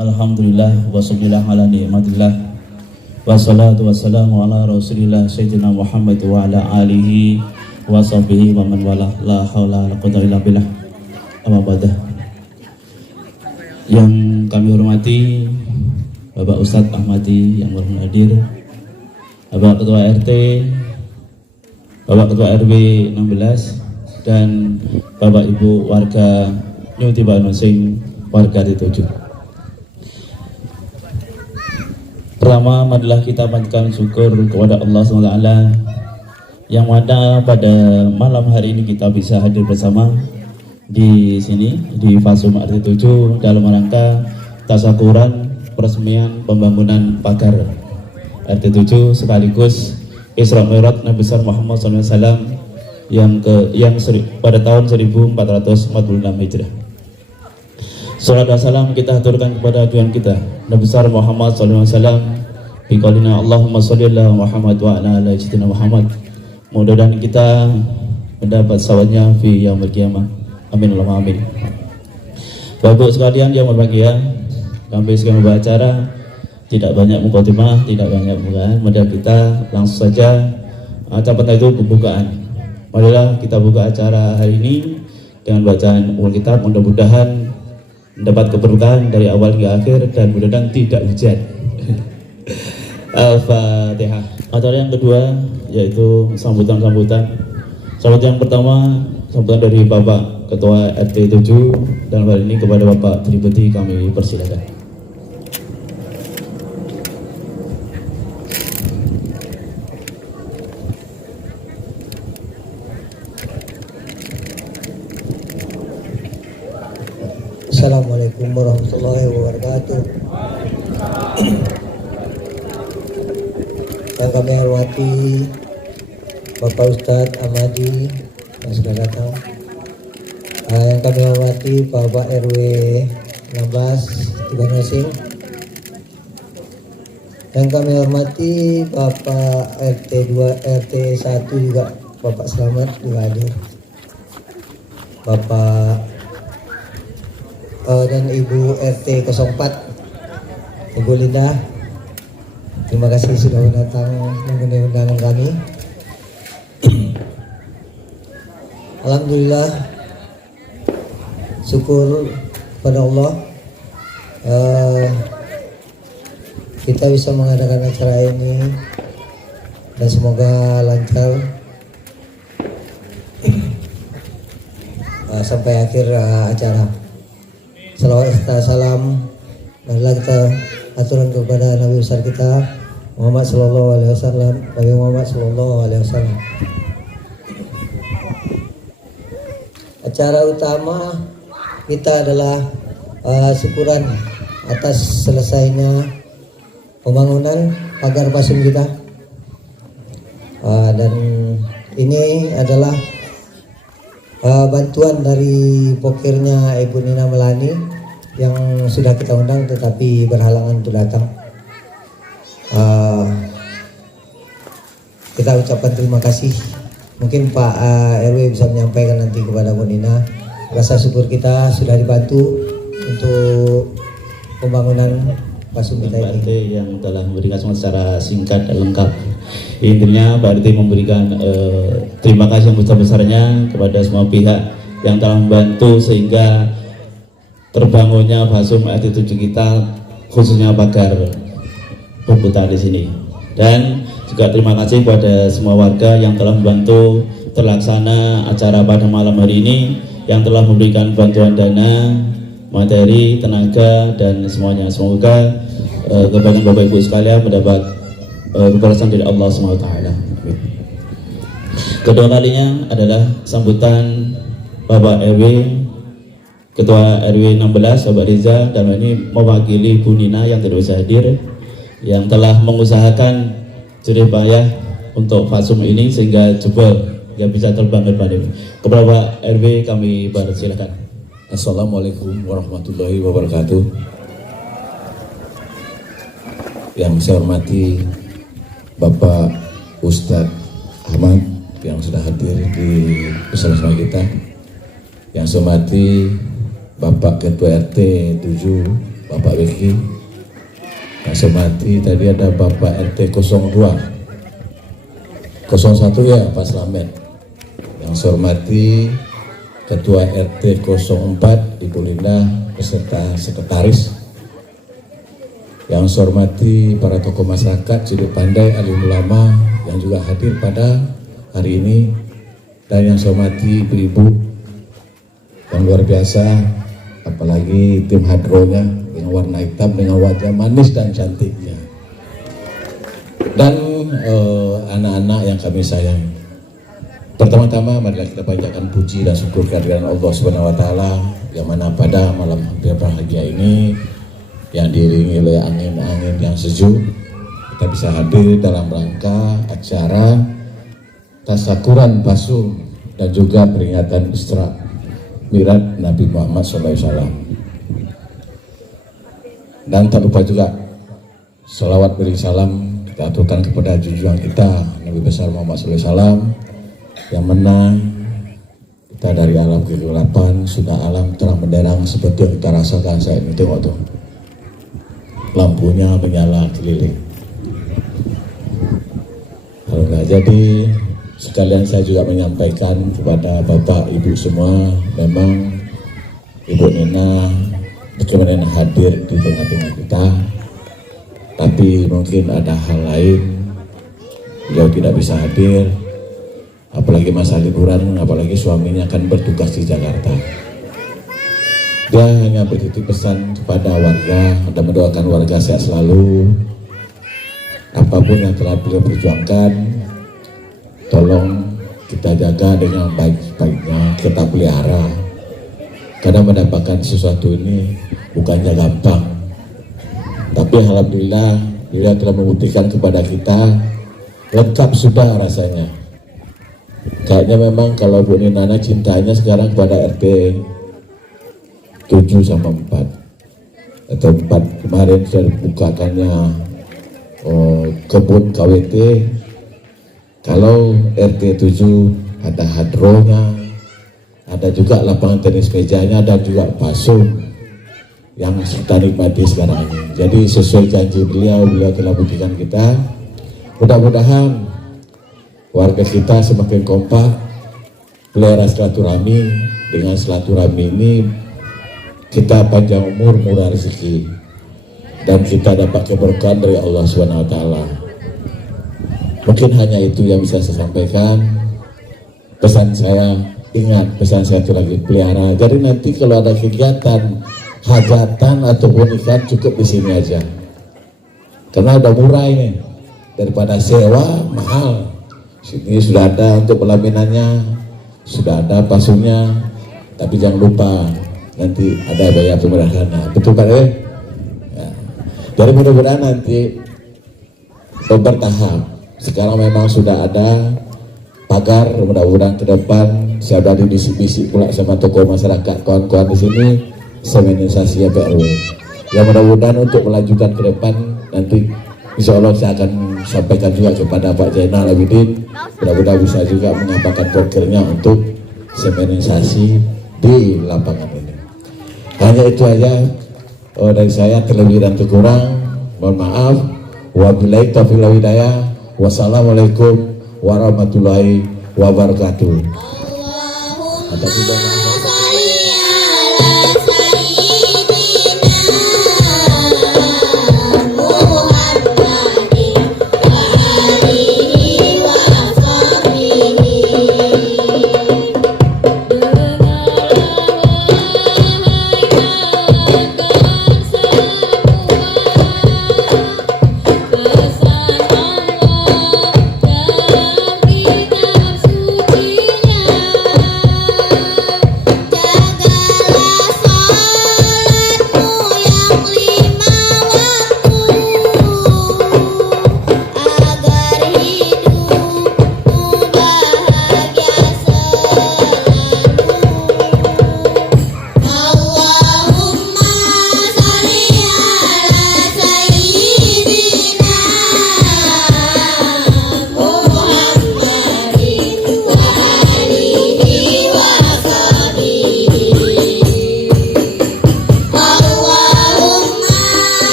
Alhamdulillah wassallallahu ala ni'matillah wassalatu wassalamu ala rasulillah sayyidina Muhammad wa ala alihi wa sahbihi wa man wala la haula la quwwata illa billah. Amma ba'da. Yang kami hormati Bapak Ustadz Ahmadi yang baru hadir, Bapak Ketua RT, Bapak Ketua RW 16 dan Bapak Ibu warga New Tiba Nosing warga RT 7. Pertama, marilah kita panjatkan syukur kepada Allah SWT yang mana pada malam hari ini kita bisa hadir bersama di sini di Fasum RT 7 dalam rangka tasyakuran peresmian pembangunan pagar RT 7 sekaligus Isra Mi'raj Nabi besar Muhammad SAW yang pada tahun 1446 Hijrah. Salat dan salam kita haturkan kepada Tuhan kita Nabi besar Muhammad SAW biqaulina Allahumma sholli ala Muhammad wa ala ali sayyidina Muhammad. Mudah-mudahan kita mendapat sawabnya fi yaumil qiyamah. Amin Allahumma amin. Bapak sekalian yang berbahagia, kami sedang membawa acara, tidak banyak mukadimah, tidak banyak pembukaan. Mari kita langsung saja ucapan itu pembukaan. Marilah kita buka acara hari ini dengan bacaan Alkitab, mudah-mudahan mendapat keberkahan dari awal hingga akhir dan mudah-mudahan tidak hujan. Al-Fatihah. Acara yang kedua yaitu sambutan. Sambutan yang pertama sambutan dari Bapak Ketua RT 7 dan hal ini kepada Bapak Tribeti kami persilakan. Assalamualaikum warahmatullahi wabarakatuh. Yang kami hormati Bapak Ustadz Ahmadi yang sudah datang. Yang kami hormati Bapak RW 16 Tiba Nosing. Yang kami hormati Bapak RT 2 RT 1 juga Bapak Selamat juga hadir. Bapak dan Ibu RT 04 Ibu Linda, terima kasih sudah datang mengenai undangan kami. Alhamdulillah, syukur pada Allah kita bisa mengadakan acara ini dan semoga lancar sampai akhir acara. Salawat serta salam marilah kita aturan kepada Nabi besar kita Muhammad sallallahu alaihi wasallam, Nabi Muhammad sallallahu alaihi wasallam. Acara utama kita adalah syukuran atas selesainya pembangunan pagar Fasum kita. Dan ini adalah bantuan dari pokirnya Ibu Nina Melani yang sudah kita undang tetapi berhalangan untuk datang. Kita ucapkan terima kasih. Mungkin Pak RW bisa menyampaikan nanti kepada Bu Nina rasa syukur kita sudah dibantu untuk pembangunan Fasum kita ini. Yang telah memberikan secara singkat dan lengkap. Intinya Pak RT memberikan terima kasih yang besar-besarnya kepada semua pihak yang telah membantu sehingga terbangunnya Fasum RT 7 kita, khususnya pagar pembutaan di sini. Dan juga terima kasih kepada semua warga yang telah membantu terlaksana acara pada malam hari ini, yang telah memberikan bantuan dana, materi, tenaga dan semuanya. Semoga kebanyakan Bapak Ibu sekalian mendapat keberasan dari Allah SWT. Kedua kalinya adalah sambutan Bapak RW Ketua RW 16 Bapak Riza, dan ini mewakili Bu Nina yang tidak bisa hadir, yang telah mengusahakan jerih payah untuk Fasum ini sehingga jebol yang bisa terbang ke depan. Kepada Pak RW kami persilakan. Assalamualaikum warahmatullahi wabarakatuh. Yang saya hormati Bapak Ustadz Ahmad yang sudah hadir di bersama-sama kita. Yang saya hormati Bapak Ketua RT 7, Bapak Beki. Yang saya hormati tadi ada Bapak RT 02, 01 ya Pak Slamet. Yang saya hormati Ketua RT 04 Ibu Linda beserta sekretaris. Yang saya hormati para tokoh masyarakat, sudut pandai, alim ulama yang juga hadir pada hari ini. Dan yang saya hormati ibu-ibu yang luar biasa, apalagi tim hadronya dengan warna hitam dengan wajah manis dan cantiknya. Dan anak-anak yang kami sayang. Pertama-tama marilah kita panjatkan puji dan syukur kehadiran Allah Subhanahu wa taala yang mana pada malam berbahagia ini yang diiringi oleh angin-angin yang sejuk, kita bisa hadir dalam rangka acara tasyakuran pasung dan juga peringatan Isra Mi'raj Nabi Muhammad SAW. Dan tak lupa juga salawat beri salam kita aturkan kepada junjungan kita Nabi besar Muhammad SAW yang mana kita dari alam kegelapan sudah alam terang benderang seperti yang kita rasakan saat ini. Tengok tuh, lampunya menyala keliling. Kalau nggak jadi, sekalian saya juga menyampaikan kepada Bapak Ibu semua, memang Ibu Nina berkenan hadir di tengah-tengah kita, tapi mungkin ada hal lain beliau tidak bisa hadir, apalagi masa liburan, apalagi suaminya akan bertugas di Jakarta. Dia hanya bertitip pesan kepada warga dan mendoakan warga sehat selalu. Apapun yang telah beliau perjuangkan, tolong kita jaga dengan baik-baiknya, kita pelihara. Karena mendapatkan sesuatu ini bukannya gampang. Tapi alhamdulillah beliau telah membuktikan kepada kita, lengkap sudah rasanya. Kayaknya memang kalau Bu Nina cintanya sekarang kepada RT 7 sama 4 atau 4 kemarin sudah dibukakannya kebun KWT. Kalau RT 7 ada hadronya, ada juga lapangan tenis mejanya dan juga pasung yang kita nikmati sekarang ini. Jadi sesuai janji beliau telah buktikan kita. Mudah-mudahan warga kita semakin kompak, pelihara silaturahmi. Dengan silaturahmi ini kita panjang umur, murah rezeki, dan kita dapat keberkahan dari Allah SWT. Mungkin hanya itu yang bisa saya sampaikan. Pesan saya, ingat pesan saya itu lagi pelihara. Jadi nanti kalau ada kegiatan hajatan atau nikahan cukup di sini aja, karena udah murah ini, daripada sewa mahal. Sini sudah ada untuk pelaminannya, sudah ada pasungnya, tapi jangan lupa nanti ada bayar pemerahannya. Betul Pak ya? Jadi mudah-mudahan nanti bertahap. Sekarang memang sudah ada pagar, mudah-mudahan ke depan saya sudah dibisik-bisik pula sama tokoh masyarakat, kawan-kawan di sini, seminisasi PRW. Ya mudah-mudahan untuk melanjutkan ke depan nanti insya Allah saya akan sampaikan juga kepada Pak Zainal Abidin, mudah-mudahan bisa juga mengapakan prokernya untuk seminisasi di lapangan ini. Hanya itu aja dari saya, terlebih dan terkurang mohon maaf. Wabillahi taufiq wal hidayah. Wassalamualaikum warahmatullahi wabarakatuh.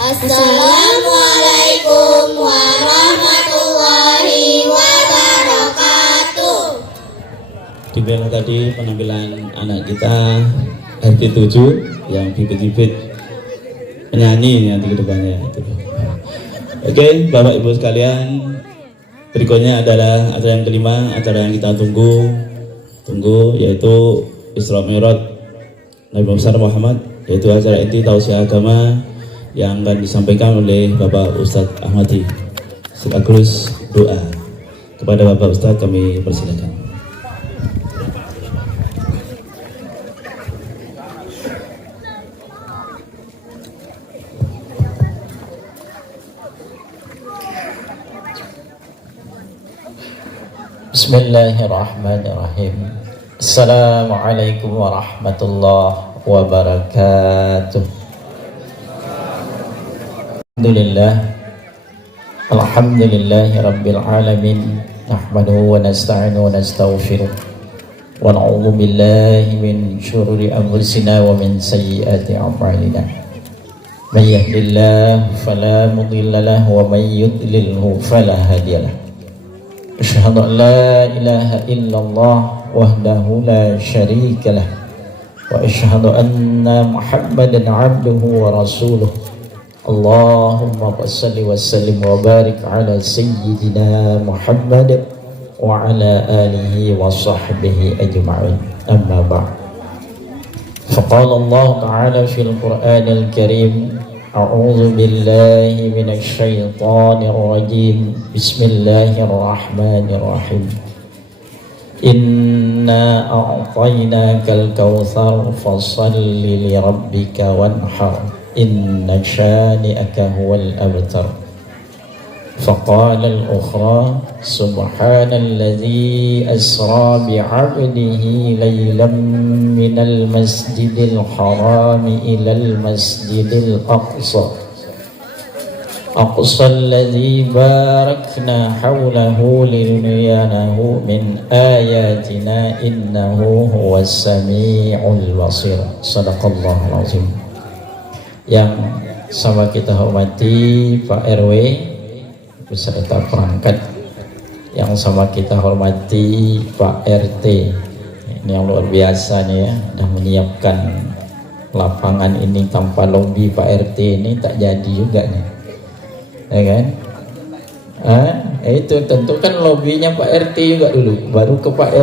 Assalamualaikum warahmatullahi wabarakatuh. Dibela tadi penampilan anak kita RT7 yang bibit-bibit penyanyi nanti ke depannya. Oke, Bapak Ibu sekalian, berikutnya adalah acara yang kelima, acara yang kita tunggu yaitu Isra Mi'raj Nabi besar Muhammad, yaitu acara inti tausiah agama yang akan disampaikan oleh Bapak Ustadz Ahmadi. Sekaligus doa kepada Bapak Ustadz kami persilakan. Bismillahirrahmanirrahim. Assalamualaikum warahmatullahi wabarakatuh. Alhamdulillahi rabbil alamin. Nahmaduhu wa nasta'inuhu wa nastaghfiruh. Wa na'udzu billahi min syururi anfusina wa min sayyiati a'malina. May yahdihillahu fala mudilla lahu wa may yudlilhu fala hadiya lahu. Asyhadu an la ilaha illallah wahdahu la syarika lah wa asyhadu anna Muhammadan abduhu wa rasuluh. Allahumma shalli wa sallim wa barik ala sayyidina Muhammad wa ala alihi wa sahbihi ajma'in. Amma ba'd. Faqala Allah ta'ala fil Qur'anil Karim, a'udzu billahi minasy syaithanir rajim. Bismillahirrahmanirrahim. Inna a'tainakal kautsar fashalli li rabbika wanhar inna syani'aka huwal abtar. فقال الأخرى سبحان الذي أسرى بعبده ليلا من المسجد الحرام إلى المسجد الأقصى الذي باركنا حوله لنريه من آياتنا إنه هو السميع البصير. صدق الله العظيم. Yang sama kita hormati Pak RW beserta perangkat, yang sama kita hormati Pak RT, ini yang luar biasa nih ya, sudah menyiapkan lapangan ini. Tanpa lobby Pak RT ini tak jadi juga nih, ya kan? Itu tentu kan lobbynya Pak RT juga dulu, baru ke Pak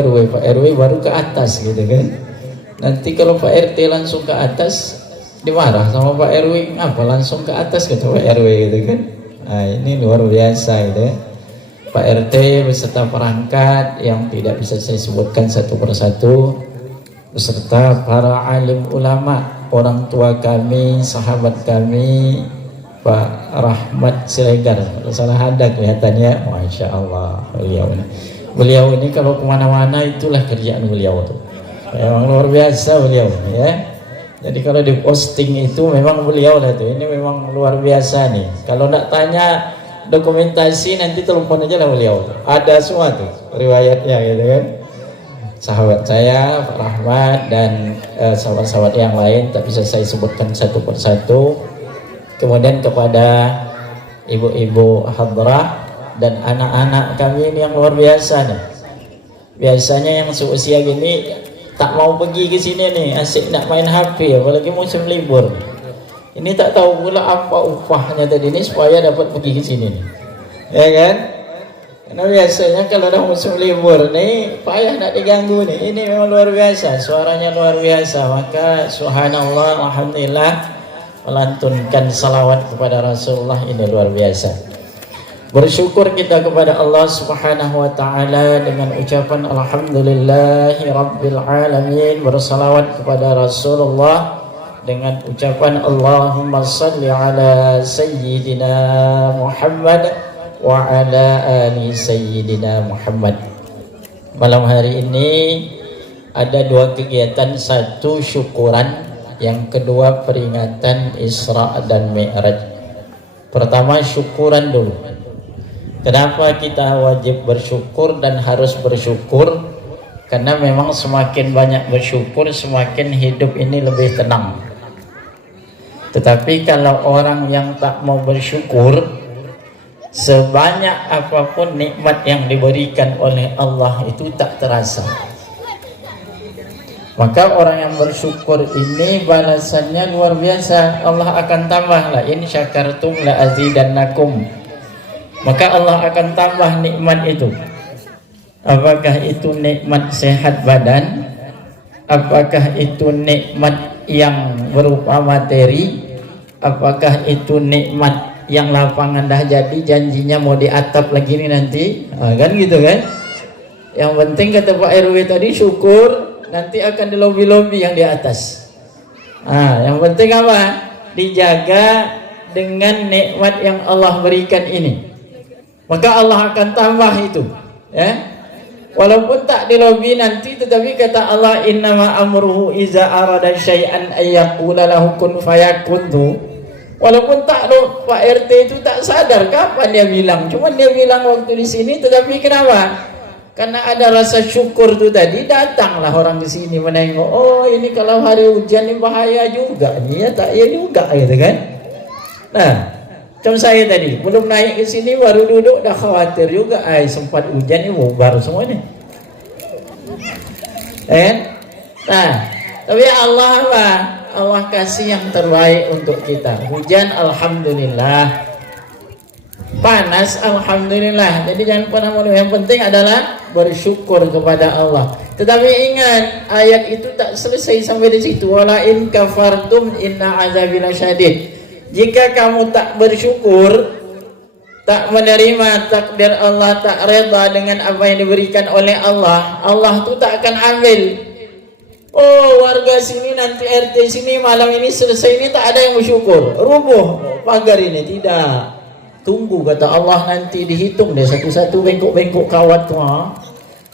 RW baru ke atas gitu kan. Nanti kalau Pak RT langsung ke atas dimarah sama Pak RW, apa langsung ke atas kata Pak RW gitu kan. Ini luar biasa itu ya. Pak RT beserta perangkat yang tidak bisa saya sebutkan satu persatu, beserta para alim ulama, orang tua kami, sahabat kami, Pak Rahmat Siregar, salah ada kelihatannya, Masya Allah. Beliau ini kalau kemana-mana itulah kerjaan beliau tuh, memang luar biasa beliau ya. Jadi kalau di posting itu memang beliau lah tuh, ini memang luar biasa nih. Kalau nak tanya dokumentasi nanti telepon aja lah beliau tuh. Ada semua tuh riwayatnya gitu kan. Sahabat saya Pak Rahmat dan sahabat-sahabat yang lain tak bisa saya sebutkan satu persatu. Kemudian kepada ibu-ibu hadrah dan anak-anak kami ini yang luar biasa nih. Biasanya yang seusia gini tak mau pergi ke sini nih, asyik nak main HP, apalagi musim libur. Ini tak tahu pula apa upahnya tadi ini supaya dapat pergi ke sini nih, ya kan? Karena biasanya kalau dah musim libur nih payah nak diganggu nih. Ini memang luar biasa, suaranya luar biasa. Maka subhanallah, alhamdulillah, melantunkan salawat kepada Rasulullah ini luar biasa. Bersyukur kita kepada Allah Subhanahu wa taala dengan ucapan alhamdulillahi rabbil alamin, bersalawat kepada Rasulullah dengan ucapan Allahumma salli ala sayyidina Muhammad wa ala ali sayyidina Muhammad. Malam hari ini ada dua kegiatan, satu syukuran, yang kedua peringatan Isra dan Mi'raj. Pertama syukuran dulu. Kenapa kita wajib bersyukur dan harus bersyukur? Karena memang semakin banyak bersyukur, semakin hidup ini lebih tenang. Tetapi kalau orang yang tak mau bersyukur, sebanyak apapun nikmat yang diberikan oleh Allah itu tak terasa. Maka orang yang bersyukur ini balasannya luar biasa. Allah akan tambah, la in syakartum la azidannakum. Maka Allah akan tambah nikmat itu. Apakah itu nikmat sehat badan? Apakah itu nikmat yang berupa materi? Apakah itu nikmat yang lapangan dah jadi, janjinya mau diatap lagi nih nanti? Kan gitu kan? Yang penting kata Pak RW tadi, syukur, nanti akan di lobi-lobi yang di atas. Yang penting apa? Dijaga dengan nikmat yang Allah berikan ini. Maka Allah akan tambah itu, ya. Walaupun tak di lobi nanti, tetapi kata Allah, innama amruhu iza arada syai'an ayyaqula lahu kun fayakun tuh. Walaupun tak lo, Pak RT itu tak sadar kapan dia bilang. Cuma dia bilang waktu di sini, tetapi kenapa? Karena ada rasa syukur tuh tadi, datanglah orang di sini menengok. Oh, ini kalau hari hujan ini bahaya juga nih, ya tak ya juga gitu kan. Nah, macam saya tadi, belum naik ke sini baru duduk dah khawatir juga, sempat hujan ini baru semua nih. Nah, tapi Allah apa? Allah kasih yang terbaik untuk kita. Hujan alhamdulillah, panas alhamdulillah. Jadi jangan pernah malu. Yang penting adalah bersyukur kepada Allah. Tetapi ingat, ayat itu tak selesai sampai di situ. Wala in kafartum inna azabi lasyadid. Jika kamu tak bersyukur, tak menerima takdir Allah, tak reda dengan apa yang diberikan oleh Allah, Allah tu tak akan ambil. Oh, warga sini nanti RT sini malam ini selesai ini tak ada yang bersyukur, rubuh pagar ini, tidak. Tunggu kata Allah, nanti dihitung deh satu-satu bengkok-bengkok kawat tu.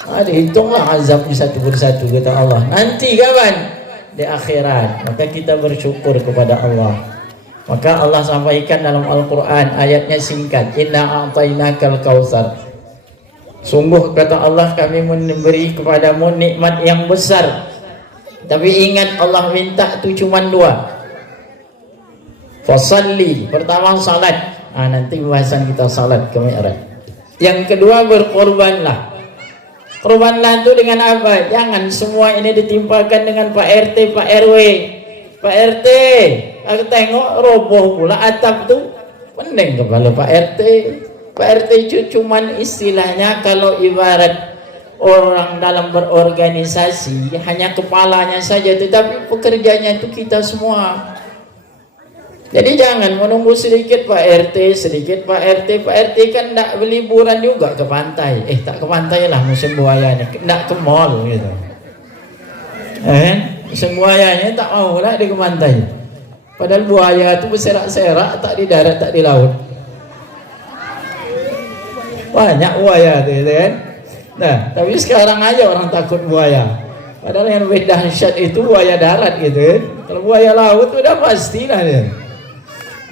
Dihitunglah azabnya satu persatu kata Allah. Nanti kapan? Di akhirat. Maka kita bersyukur kepada Allah. Maka Allah sampaikan dalam Al-Quran, ayatnya singkat, inna a'tainakal kautsar. Sungguh kata Allah, kami memberi kepadamu nikmat yang besar. Tapi ingat, Allah minta itu cuma dua. Fasalli, pertama salat. Nanti pembahasan kita salat ke Mi'raj. Yang kedua, berkorbanlah. Korbanlah itu dengan apa? Jangan semua ini ditimpakan dengan Pak RT, Pak RW. Pak RT, aku tengok roboh pula atap tuh, pening kepala Pak RT. Pak RT itu cuman istilahnya, kalau ibarat orang dalam berorganisasi hanya kepalanya saja, tetapi pekerjanya itu kita semua. Jadi jangan menunggu sedikit Pak RT, sedikit Pak RT. Pak RT kan tidak berliburan juga ke pantai. Tak ke pantai lah musim buayanya, tidak ke mall gitu. Musim buayanya tak mau lah dia ke pantai. Padahal buaya itu berserak-serak, tak di darat tak di laut. Banyak buaya tu kan. Nah, tapi sekarang aja orang takut buaya. Padahal yang lebih dahsyat itu buaya darat gitu kan. Kalau buaya laut udah pastilah dia.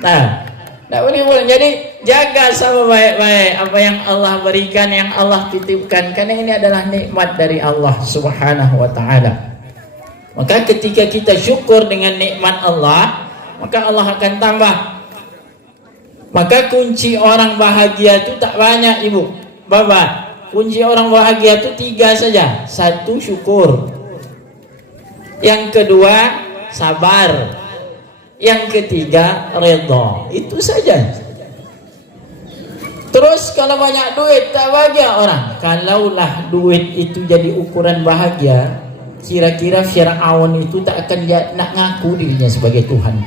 Nah, tak boleh. Jadi jaga sama baik-baik apa yang Allah berikan, yang Allah titipkan, karena ini adalah nikmat dari Allah Subhanahu wa taala. Maka ketika kita syukur dengan nikmat Allah, maka Allah akan tambah. Maka kunci orang bahagia itu tak banyak ibu, bapak. Kunci orang bahagia itu 3 saja. 1, syukur. Yang kedua, sabar. Yang ketiga, redha. Itu saja. Terus kalau banyak duit tak bahagia orang. Kalaulah duit itu jadi ukuran bahagia, kira-kira Fir'aun itu tak akan nak ngaku dirinya sebagai Tuhan.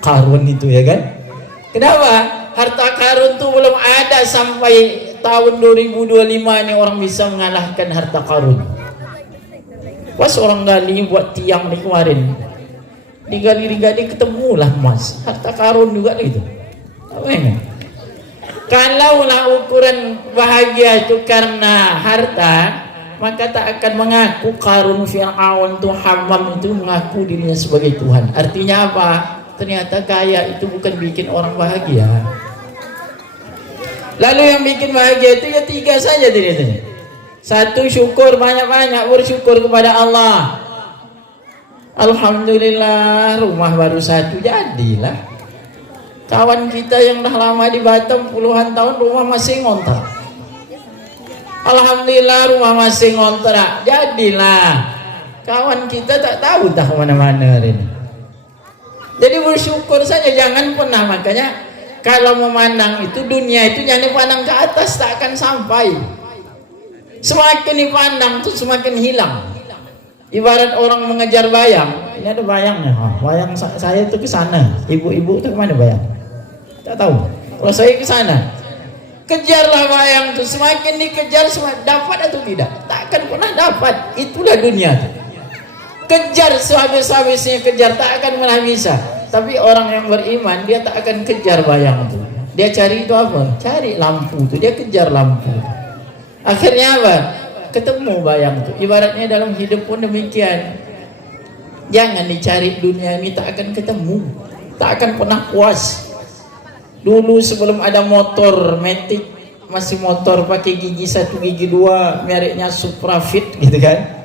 Qarun itu ya kan. Kenapa? Harta karun itu belum ada sampai tahun 2025 ini orang bisa mengalahkan harta karun. Pas orang gali buat tiang di kemarin, digali-gali ketemulah emas. Harta karun juga gitu. Kalaulah ukuran bahagia itu karena harta, maka tak akan mengaku Qarun, Fir'aun itu, Hammam itu mengaku dirinya sebagai Tuhan. Artinya apa? Ternyata kaya itu bukan bikin orang bahagia. Lalu yang bikin bahagia itu ya 3 saja ternyata. 1, syukur, banyak-banyak bersyukur kepada Allah. Alhamdulillah rumah baru satu jadilah. Kawan kita yang dah lama di Batam puluhan tahun rumah masih ngontrak. Alhamdulillah rumah masih ngontrak, jadilah. Kawan kita tak tahu dah mana-mana hari ini. Jadi bersyukur saja, jangan pernah, makanya kalau memandang itu dunia itu jangan dipandang ke atas, tak akan sampai. Semakin dipandang tuh semakin hilang. Ibarat orang mengejar bayang, ini ada bayangnya. Bayang saya itu ke sana, ibu-ibu itu kemana bayang? Tak tahu. Kalau saya ke sana, kejarlah bayang itu. Semakin dikejar, semakin dapat atau tidak? Tak akan pernah dapat. Itulah dunia. Kejar sehabis-habisnya, kejar, tak akan pernah bisa. Tapi orang yang beriman, dia tak akan kejar bayang itu. Dia cari itu apa? Cari lampu itu. Dia kejar lampu. Akhirnya apa? Ketemu bayang itu. Ibaratnya dalam hidup pun demikian. Jangan dicari dunia ini, tak akan ketemu, tak akan pernah puas. Dulu sebelum ada motor Matic, masih motor pakai gigi 1 gigi 2, mereknya Suprafit gitu kan.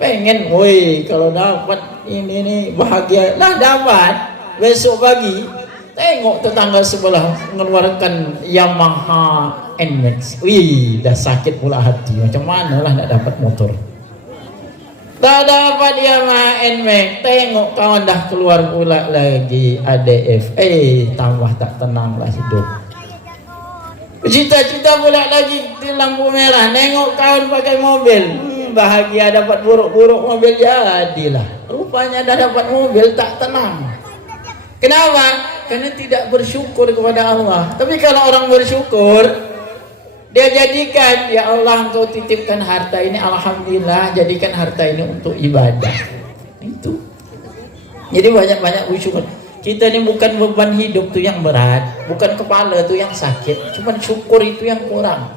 Pengen, woi kalau dapat ini bahagia lah, dapat. Besok pagi tengok tetangga sebelah mengeluarkan Yamaha NMAX. Wih, dah sakit pula hati. Macam mana lah nak dapat motor? Tak dapat Yamaha NMAX. Tengok kawan dah keluar pula lagi ADF. Tambah tak tenang lah hidup. Cita-cita pula lagi di lampu merah. Nengok kawan pakai mobil. Bahagia dapat buruk-buruk mobil, jadilah. Rupanya dah dapat mobil tak tenang. Kenapa? Karena tidak bersyukur kepada Allah. Tapi kalau orang bersyukur, dia jadikan, ya Allah engkau titipkan harta ini, alhamdulillah, jadikan harta ini untuk ibadah. Itu. Jadi banyak-banyak bersyukur. Kita ini bukan beban hidup tuh yang berat, bukan kepala tuh yang sakit, cuman syukur itu yang kurang.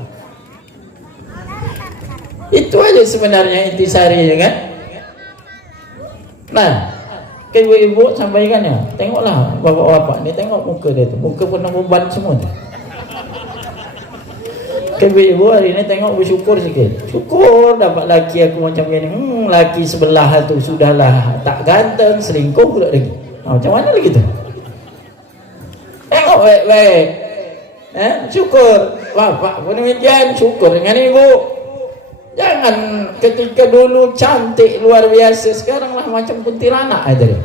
Itu aja sebenarnya intisarinya kan. Nah, ke ibu-ibu sampaikan ya, tengoklah bapak-bapak ni, tengok muka dia tu, muka penuh beban semua tu. Ke ibu-ibu hari ni tengok bersyukur sikit. Syukur dapat laki aku macam ni. Laki sebelah tu sudahlah tak ganteng, selingkuh pula lagi. Macam mana lagi tu? Tengok baik-baik. Syukur. Bapak pun demikian, syukur dengan ibu. Jangan ketika dulu cantik luar biasa, sekarang lah macam kuntilanak aja deh.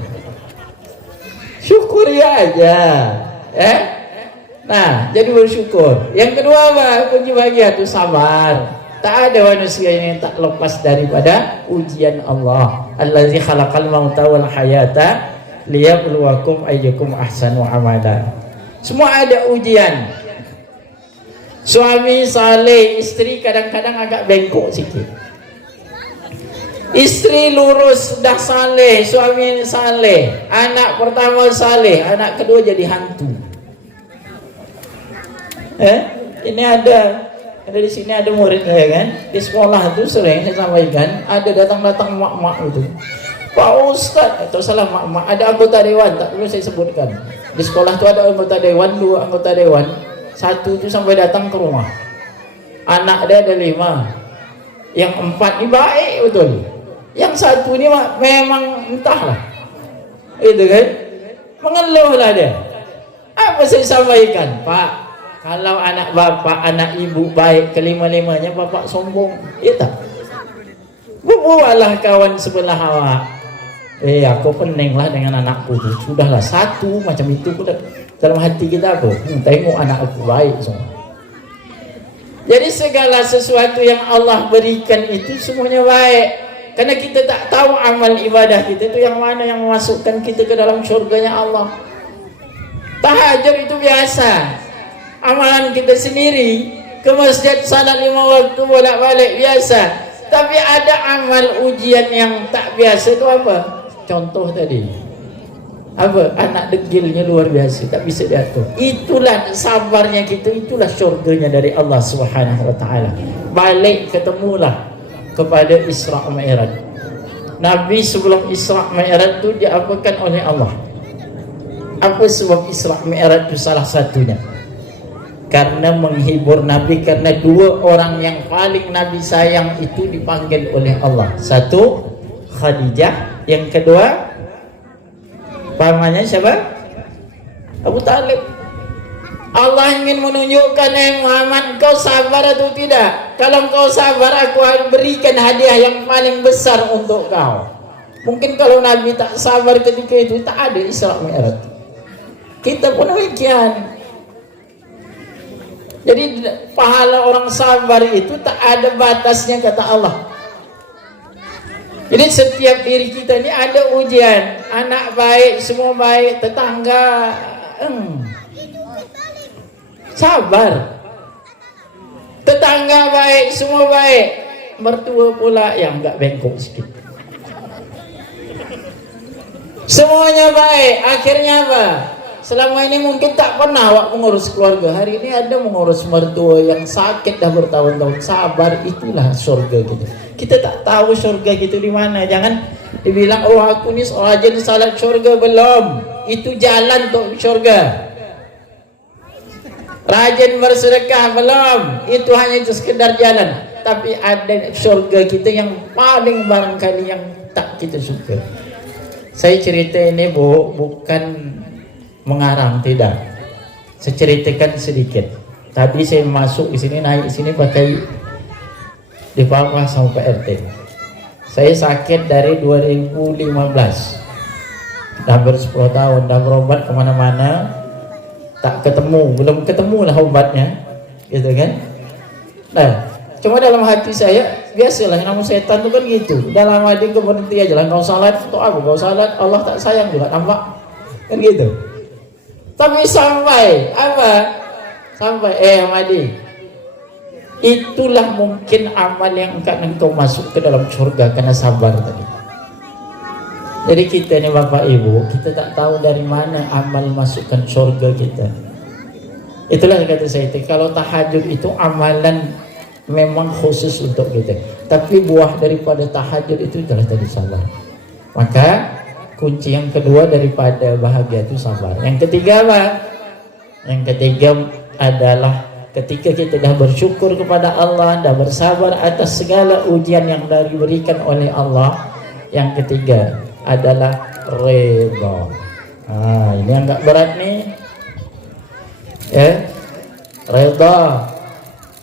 Syukuri aja. Nah, jadi bersyukur. Yang kedua apa? Kunci bahagia itu sabar. Tak ada manusia yang tak lepas daripada ujian Allah. Allazi khalaqal mauta wal hayata liyabluwakum ayyukum ahsanu amala. Semua ada ujian. Suami saleh, istri kadang-kadang agak bengkok sikit. Istri lurus dah saleh, suami saleh, anak pertama saleh, anak kedua jadi hantu. Ini ada di sini ada murid saya kan, di sekolah itu sering saya sampaikan, ada datang-datang mak-mak itu. Pak Ustaz, atau salah mak-mak, ada anggota dewan, tak perlu saya sebutkan. Di sekolah itu ada anggota dewan, 2 anggota dewan. Satu itu sampai datang ke rumah. Anak dia ada 5. Yang 4 ini baik betul. Yang satu ini memang entahlah. Itu kan? Mengeluhlah dia. Apa saya sampaikan? Pak, kalau anak bapak, anak ibu baik, kelima-limanya bapak sombong. Iya tak? Buatlah kawan sebelah awak. Aku peninglah dengan anakku tu. Sudahlah satu macam itu pun dalam hati kita apa? Tengok anak aku baik semua. Jadi segala sesuatu yang Allah berikan itu semuanya baik. Karena kita tak tahu amal ibadah kita itu yang mana yang memasukkan kita ke dalam syurganya Allah. Tahajud itu biasa. Amalan kita sendiri, ke masjid salat 5 waktu bolak-balik biasa. Tapi ada amal ujian yang tak biasa itu apa? Contoh tadi, apa? Anak degilnya luar biasa, tak bisa diatur. Itulah sabarnya kita, itulah syurganya dari Allah Subhanahu wa taala. Balik ketemulah kepada Isra Mi'raj. Nabi sebelum Isra Mi'raj itu diapakan oleh Allah. Apa sebab Isra Mi'raj itu salah satunya? Karena menghibur Nabi, karena 2 orang yang paling Nabi sayang itu dipanggil oleh Allah. Satu Khadijah, Yang kedua, pamannya siapa? Abu Talib. Allah ingin menunjukkan, Muhammad, kau sabar atau tidak? Kalau kau sabar, aku akan berikan hadiah yang paling besar untuk kau. Mungkin kalau Nabi tak sabar ketika itu, tak ada Isra Mi'raj. Kita pun demikian. Jadi pahala orang sabar itu tak ada batasnya, kata Allah. Jadi setiap diri kita ini ada ujian. Anak baik, semua baik, tetangga sabar. Tetangga baik, semua baik, mertua pula yang enggak bengkok sedikit. Semuanya baik, akhirnya apa? Selama ini mungkin tak pernah awak mengurus keluarga. Hari ini ada mengurus mertua yang sakit dah bertahun-tahun. Sabar, itulah surga kita. Kita tak tahu surga kita di mana. Jangan dibilang, oh aku ni rajin salat surga. Belum. Itu jalan untuk surga. Rajin bersedekah. Belum. Itu hanya itu sekedar jalan. Tapi ada surga kita yang paling barangkali yang tak kita suka. Saya cerita ini bukan mengarang, tidak. Saya ceritakan sedikit. Tadi saya masuk di sini, naik di sini pakai dipapah sama Pak RT. Saya sakit dari 2015. Dah ber 10 tahun, dah berobat kemana-mana, tak ketemu, belum ketemu lah obatnya, gitu kan? Nah, cuma dalam hati saya, biasalah namun setan itu kan gitu. Dalam hati kau berhenti aja lah, kau salat untuk apa? Kau salat, Allah tak sayang juga, nampak? Kan gitu. Tapi sampai apa? Sampai Madi, itulah mungkin amal yang akan engkau masuk ke dalam surga karena sabar tadi. Jadi kita ini Bapak Ibu, kita tak tahu dari mana amal masukkan surga kita. Itulah kata saya, kalau tahajud itu amalan memang khusus untuk kita. Tapi buah daripada tahajud itu adalah tadi sabar. Maka kunci yang kedua daripada bahagia itu sabar. Yang ketiga apa? Yang ketiga adalah ketika kita dah bersyukur kepada Allah, dah bersabar atas segala ujian yang diberikan oleh Allah. Yang ketiga adalah redha. Ini agak berat nih. Redha,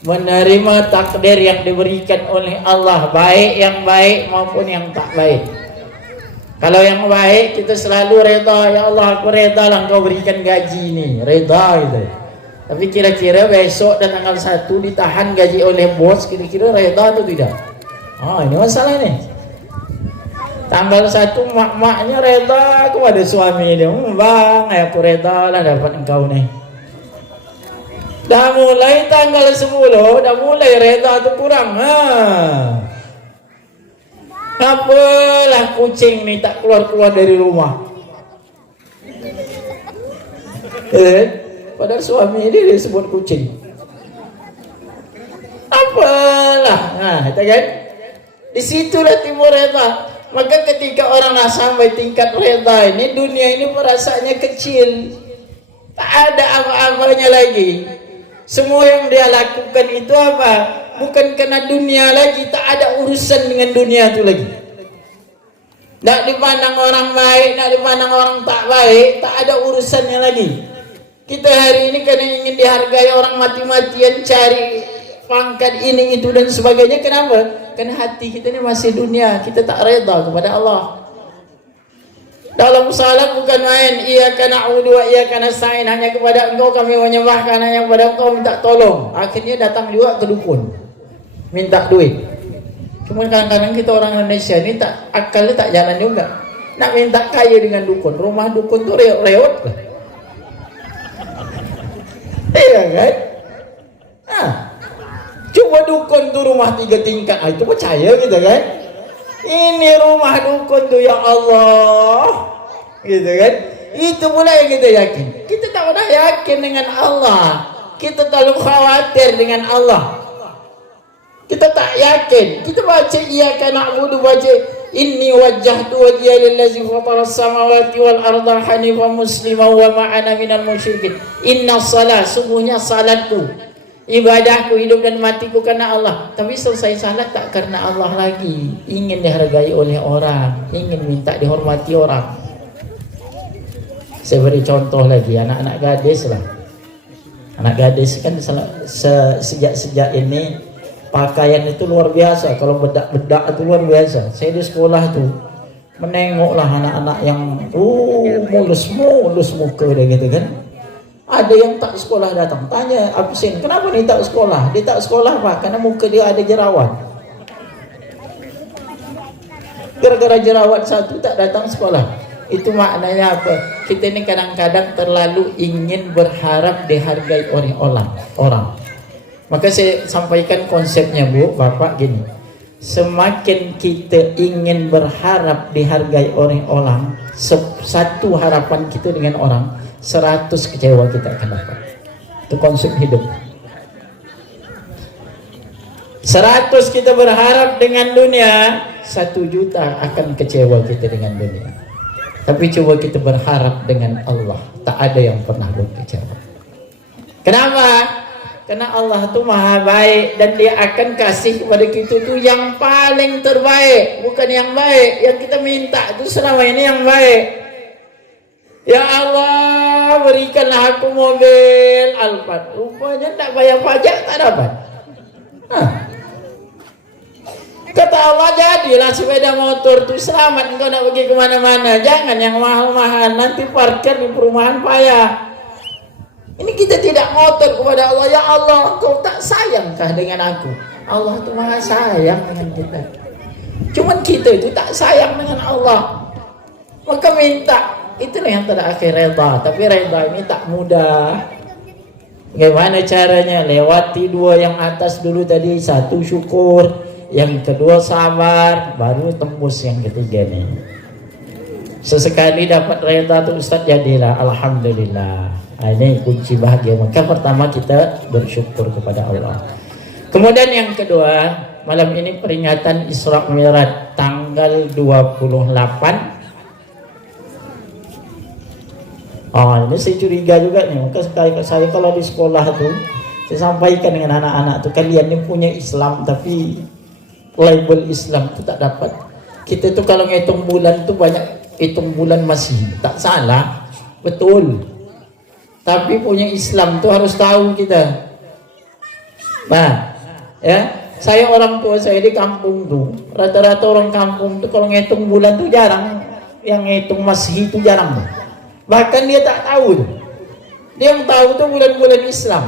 menerima takdir yang diberikan oleh Allah, baik yang baik maupun yang tak baik. Kalau yang baik kita selalu reda, ya Allah aku reda lah kau berikan gaji ini, reda itu. Tapi kira-kira besok dan tanggal 1 ditahan gaji oleh bos, kira-kira reda atau tidak? Ini masalah nih. Tanggal 1 mak-maknya reda kepada suami dia, bang aku reda lah dapat engkau nih. Dah mulai tanggal 10, dah mulai reda tu kurang. Apalah kucing ni tak keluar-keluar dari rumah. Padahal suami dia disebut kucing. Apalah, kata kan? Di situlah timur reda. Maka ketika orang dah sampai tingkat reda ini, dunia ini perasaannya kecil. Tak ada apa-apanya lagi. Semua yang dia lakukan itu apa? Bukan karena dunia lagi, tak ada urusan dengan dunia itu lagi. Tak dipandang orang baik, tak dipandang orang tak baik, tak ada urusannya lagi. Kita hari ini karena ingin dihargai, orang mati-matian cari pangkat ini itu dan sebagainya. Kenapa? Karena hati kita ini masih dunia, kita tak reda kepada Allah. Dalam salat bukan main, iyyaka na'budu wa iyyaka nasta'in, hanya kepada engkau kami menyembahkan, hanya kepada engkau minta tolong. Akhirnya datang juga ke dukun minta duit. Cuma kadang-kadang kita orang Indonesia ini tak akalnya tak jalan juga. Nak minta kaya dengan dukun, rumah dukun tuh reot lah. Iya kan? Coba dukun tuh rumah 3 tingkat, itu percaya kita kan? Ini rumah dukun tuh ya Allah, gitu kan? Itu pula yang kita yakin. Kita tak pernah yakin dengan Allah. Kita terlalu khawatir dengan Allah. Kita tak yakin. Kita baca iyyaka na'budu, baca inni wajjahtu wajhiya lillazi fatara as-samawati wal arda hanifan musliman wa ma ana minal musyrikin. Inna shalah, sungguhnya salatku Ibadahku, hidup dan matiku karena Allah. Tapi selesai salat tak karena Allah lagi. Ingin dihargai oleh orang, ingin minta dihormati orang. Saya beri contoh lagi, anak-anak gadis lah. Anak gadis kan sejak ini pakaian itu luar biasa. Kalau bedak-bedak itu luar biasa. Saya di sekolah tuh menengoklah anak-anak yang mulus muka dia gitu kan. Ada yang tak sekolah datang, tanya absen, kenapa ni tak sekolah? Dia tak sekolah Pak, karena muka dia ada jerawat. Gara-gara jerawat satu tak datang sekolah. Itu maknanya apa? Kita ini kadang-kadang terlalu ingin berharap dihargai oleh orang. Maka saya sampaikan konsepnya Bu, Bapak gini. Semakin kita ingin berharap dihargai oleh orang, satu harapan kita dengan orang, 100 kecewa kita akan dapat. Itu konsep hidup. 100 kita berharap dengan dunia, 1 juta akan kecewa kita dengan dunia. Tapi coba kita berharap dengan Allah, tak ada yang pernah berkecewa. Kenapa? Karena Allah itu maha baik dan dia akan kasih kepada kita itu yang paling terbaik, bukan yang baik. Yang kita minta itu selama ini yang baik. Ya Allah, berikanlah aku mobil Alphard. Rupanya tak bayar pajak, tak dapat. Kata Allah, jadilah sepeda motor itu selamat, engkau nak pergi kemana-mana. Jangan yang mahal-mahal, nanti parkir di perumahan payah. Ini kita tidak ngotot kepada Allah. Ya Allah, engkau tak sayangkah dengan aku? Allah itu maha sayang dengan kita. Cuman kita itu tak sayang dengan Allah. Maka minta. Itulah yang terakhir reda. Tapi reda ini tak mudah. Bagaimana caranya? Lewati 2 yang atas dulu tadi. 1 syukur, yang kedua sabar, baru tembus yang ketiga nih. Sesekali dapat reda tuh Ustaz, jadilah alhamdulillah. Ini kunci bahagia. Maka pertama kita bersyukur kepada Allah. Kemudian yang kedua, malam ini peringatan Isra Mi'raj tanggal 28. Ini saya curiga juga nih. Maka saya kalau di sekolah tuh, saya sampaikan dengan anak-anak tuh, kalian ini punya Islam tapi label Islam itu tak dapat. Kita tuh kalau ngitung bulan tuh banyak hitung bulan masih tak salah, betul. Tapi punya Islam tuh harus tahu kita. Nah, ya, saya orang tua saya di kampung tuh, rata-rata orang kampung tuh kalau ngitung bulan tuh jarang, yang ngitung masih itu jarang. Bahkan dia tak tahu. Dia yang tahu tuh bulan-bulan Islam.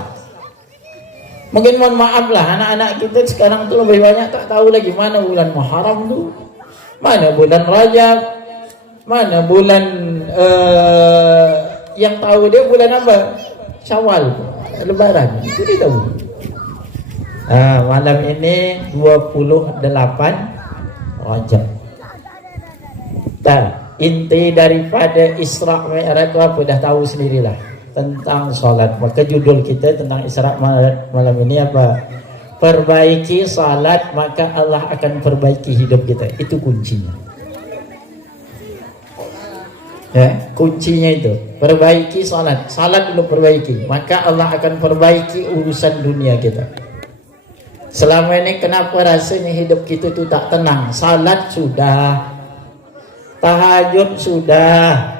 Mungkin mohon maaf lah, anak-anak kita sekarang tuh lebih banyak tak tahu lagi mana bulan Muharram tuh, mana bulan Rajab, mana bulan yang tahu dia bulan apa? Syawal, Lebaran. Itu dia tahu. Malam ini 28 Rajab. Inti daripada Isra Mi'raj itu apa? Dah tahu sendirilah, tentang salat. Maka judul kita tentang Isra Mi'raj malam ini apa? Perbaiki salat, maka Allah akan perbaiki hidup kita. Itu kuncinya. Ya, kuncinya itu. Perbaiki salat. Salat dulu perbaiki, maka Allah akan perbaiki urusan dunia kita. Selama ini kenapa rasanya hidup kita itu tak tenang? Salat sudah, tahajud sudah,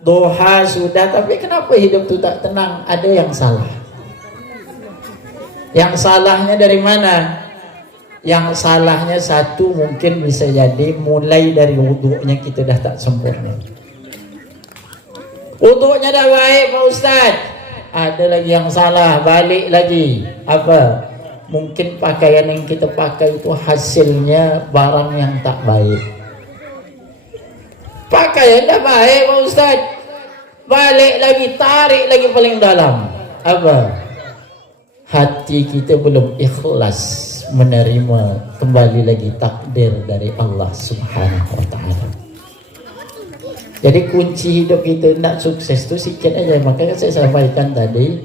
duha sudah, tapi kenapa hidup itu tak tenang? Ada yang salah. Yang salahnya dari mana? Yang salahnya satu mungkin bisa jadi mulai dari wudu'nya kita dah tak sempurna. Wudu'nya dah baik Pak Ustaz, ada lagi yang salah, balik lagi. Apa? Mungkin pakaian yang kita pakai itu hasilnya barang yang tak baik. Pakaian dah baik Pak Ustaz, balik lagi, tarik lagi paling dalam. Apa? Hati kita belum ikhlas menerima kembali lagi takdir dari Allah Subhanahu wa ta'ala. Jadi kunci hidup kita nak sukses tu sikit aja. Makanya saya sampaikan tadi,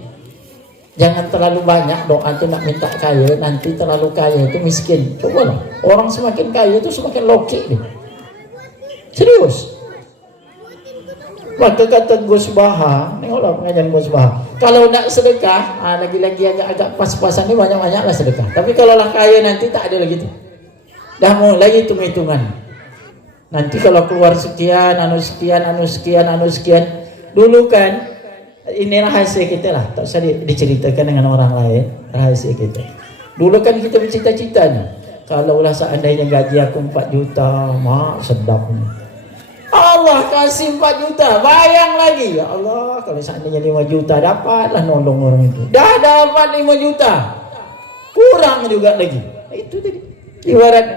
jangan terlalu banyak doa tu nak minta kaya, nanti terlalu kaya itu miskin. Coba lah, orang semakin kaya itu semakin lokek nih. Serius. Maka kata Gus Baha, tengoklah pengajian Gus Baha. Kalau nak sedekah, lagi-lagi agak pas-pasan ni banyak-banyaklah sedekah. Tapi kalau lah kaya nanti tak ada lagi tu. Dah mulai hitung-hitungan. Nanti kalau keluar sekian, anu sekian, anu sekian, anu sekian. Dulu kan, ini rahasia kita lah. Tak usah diceritakan dengan orang lain. Rahasia kita. Dulu kan kita bercita-cita ni. Kalaulah seandainya gaji aku 4 juta, mak sedapnya. Allah kasih 4 juta, bayang lagi. Ya Allah, kalau seandainya 5 juta dapatlah nolong orang itu. Dah dapat 5 juta, kurang juga lagi. Itu tadi ibarat.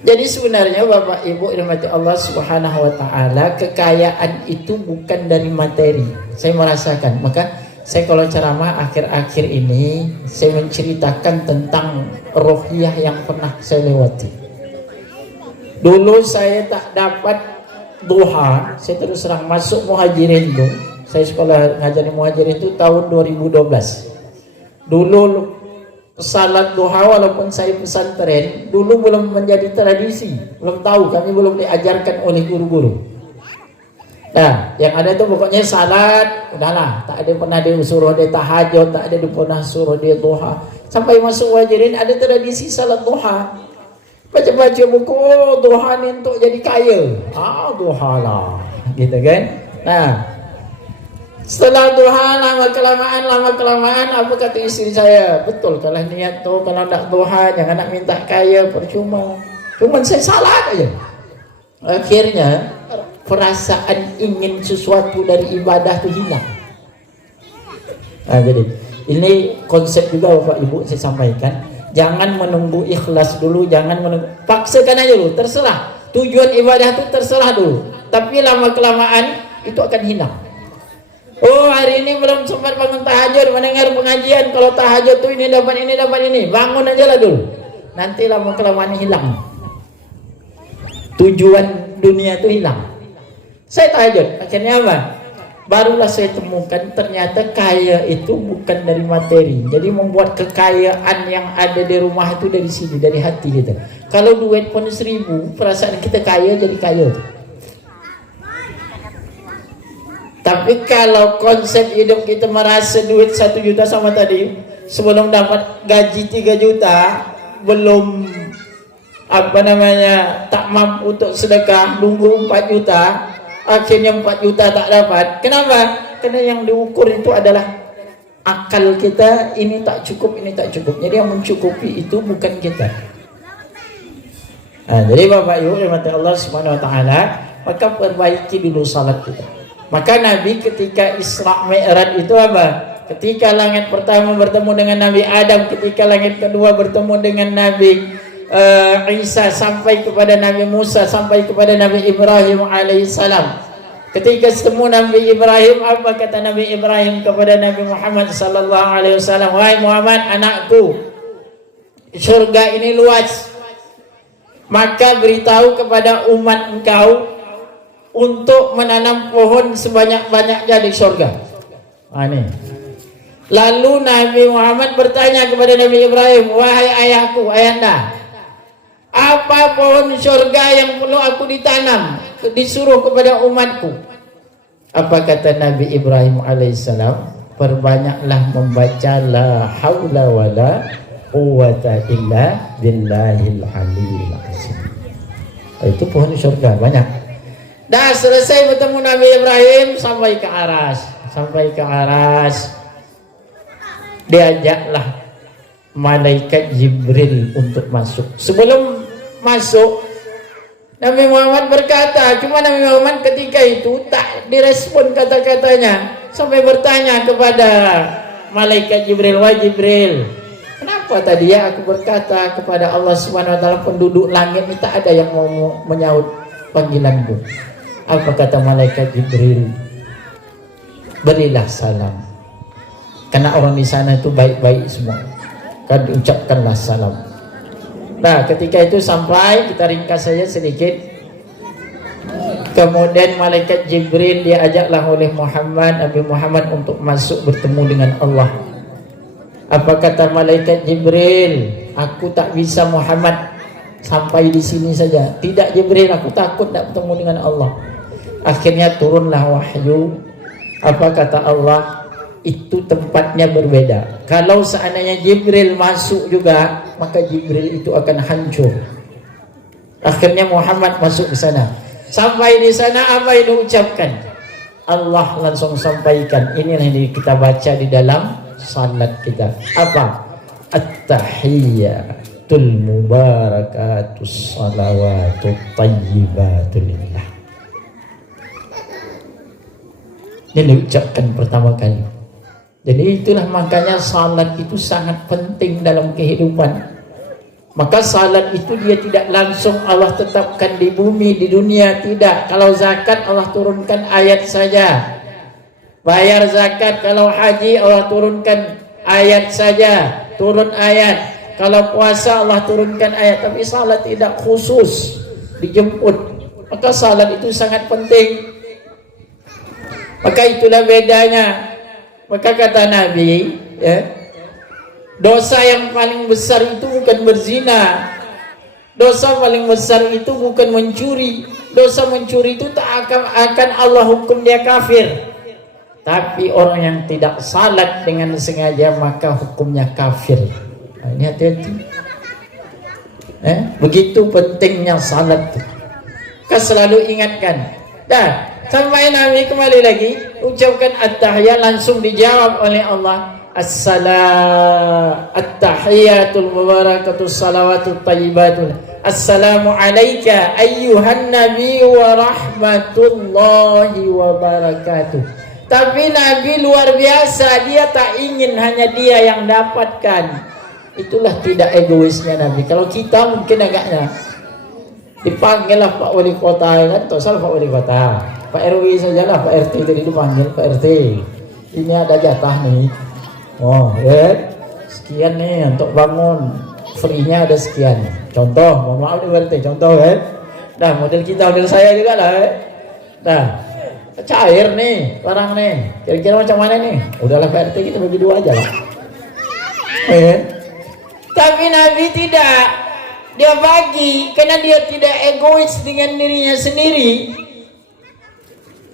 Jadi sebenarnya Bapak Ibu dirahmati Allah Subhanahu wa taala, kekayaan itu bukan dari materi. Saya merasakan, maka saya kalau ceramah akhir-akhir ini saya menceritakan tentang rohiyah yang pernah saya lewati. Dulu saya tak dapat duha, saya terus terang masuk muhajirin tu. Saya sekolah ngajarin muhajirin itu tahun 2012. Dulu salat duha walaupun saya pesantren, dulu belum menjadi tradisi, belum tahu, kami belum diajarkan oleh guru-guru. Nah, yang ada tu pokoknya salat, udahlah, tak ada pernah dia suruh dia tahajud, tak ada dia pernah suruh dia duha. Sampai masuk muhajirin ada tradisi salat duha. Baca-baca buku, oh duha ni untuk jadi kaya. Duha lah, gitu kan. Nah, setelah duha lama kelamaan, apa kata isteri saya? Betul, kalau niat tu, kalau nak duha, jangan nak minta kaya, percuma. Cuma saya salat aja. Akhirnya, perasaan ingin sesuatu dari ibadah tu hilang. Jadi, ini konsep juga Bapak Ibu saya sampaikan. Jangan menunggu ikhlas dulu, jangan menunggu, paksakan aja dulu, terserah. Tujuan ibadah itu terserah dulu. Tapi lama-kelamaan itu akan hilang. Oh, hari ini belum sempat bangun tahajud, mendengar pengajian. Kalau tahajud tuh ini dapat ini. Bangun aja lah dulu. Nanti lama-kelamaan hilang. Tujuan dunia itu hilang. Saya tahajud, akhirnya apa? Barulah saya temukan ternyata kaya itu bukan dari materi. Jadi membuat kekayaan yang ada di rumah itu dari sini, dari hati kita. Kalau duit pun 1000, perasaan kita kaya jadi kaya. Tapi kalau konsep hidup kita merasa duit 1 juta sama tadi, sebelum dapat gaji 3 juta, belum tak mampu untuk sedekah, nunggu 4 juta. Akhirnya 4 juta tak dapat. Kenapa? Karena yang diukur itu adalah akal kita, ini tak cukup, ini tak cukup. Jadi yang mencukupi itu bukan kita. Jadi Bapak Ibu dirahmati Allah Subhanahu wa taala, maka perbaiki dulu salat kita. Maka Nabi ketika Isra Mi'raj itu apa? Ketika langit pertama bertemu dengan Nabi Adam, ketika langit kedua bertemu dengan Nabi Isa, sampai kepada Nabi Musa, sampai kepada Nabi Ibrahim alaihissalam. Ketika ketemu Nabi Ibrahim, apa kata Nabi Ibrahim kepada Nabi Muhammad sallallahu alaihi wasallam? Wahai Muhammad, anakku, surga ini luas. Maka beritahu kepada umat engkau untuk menanam pohon sebanyak-banyaknya di surga. Ini. Lalu Nabi Muhammad bertanya kepada Nabi Ibrahim, wahai ayahku, ayahanda, apa pohon surga yang perlu aku ditanam, disuruh kepada umatku? Apa kata Nabi Ibrahim alaihissalam? Perbanyaklah membaca la haula wala quwwata illa billahil aliyil azim. Itu pohon surga banyak. Dah selesai bertemu Nabi Ibrahim, sampai ke aras, diajaklah malaikat Jibril untuk masuk. Sebelum masuk, Nabi Muhammad berkata, cuma Nabi Muhammad ketika itu tak direspon kata-katanya, sampai bertanya kepada malaikat Jibril, wahai Jibril, kenapa tadi ya aku berkata kepada Allah Subhanahu wa taala, penduduk langit ini tak ada yang mau menyaut panggilanku? Apa kata malaikat Jibril? Berilah salam, karena orang di sana itu baik-baik semua. Kan diucapkanlah salam. Nah, ketika itu sampai, kita ringkas saja sedikit. Kemudian malaikat Jibril diajaklah oleh Nabi Muhammad untuk masuk bertemu dengan Allah. Apa kata malaikat Jibril? Aku tak bisa Muhammad, sampai di sini saja. Tidak Jibril, aku takut tak bertemu dengan Allah. Akhirnya turunlah wahyu. Apa kata Allah? Itu tempatnya berbeda. Kalau seandainya Jibril masuk juga, maka Jibril itu akan hancur. Akhirnya Muhammad masuk ke sana. Sampai di sana apa yang diucapkan? Allah langsung sampaikan. Inilah yang kita baca di dalam salat kita. Apa? At-tahiyyatul mubarakatus salawatut tayyibatul lillah. Ini diucapkan pertama kali. Jadi itulah makanya salat itu sangat penting dalam kehidupan. Maka salat itu dia tidak langsung Allah tetapkan di bumi, di dunia, tidak. Kalau zakat Allah turunkan ayat saja. Bayar zakat, kalau haji Allah turunkan ayat saja, turun ayat. Kalau puasa Allah turunkan ayat, tapi salat tidak khusus dijemput. Maka salat itu sangat penting. Maka itulah bedanya. Maka kata Nabi, ya, dosa yang paling besar itu bukan berzina. Dosa paling besar itu bukan mencuri. Dosa mencuri itu tak akan Allah hukum dia kafir. Tapi orang yang tidak salat dengan sengaja maka hukumnya kafir. Nah, ini hati-hati. Begitu pentingnya salat. Maka selalu ingatkan. Dah, sampai Nabi kembali lagi ucapkan at-tahiyyat, langsung dijawab oleh Allah. At-tahiyyatul mubarakatus salawatut thayyibatul. Assalamu alayka ayyuhan nabi wa rahmatullahi wa barakatuh. Tapi Nabi luar biasa, dia tak ingin hanya dia yang dapatkan. Itulah tidak egoisnya Nabi. Kalau kita mungkin agaknya dipanggil lah Pak Wali Kota, kan? Tak salah Pak Wali Kota, Pak RW sajalah, Pak RT tadi dipanggil Pak RT. Ini ada jatah nih. Oh, ya, sekian nih untuk bangun, free-nya ada sekian. Contoh, mohon maaf nih RT, contoh kan. Nah, model kita, model saya juga lah. Nah, cair nih, barang nih. Kira-kira macam mana nih? Udahlah Pak RT, kita bagi dua aja lah. Tapi Nabi tidak. Dia bagi karena dia tidak egois dengan dirinya sendiri.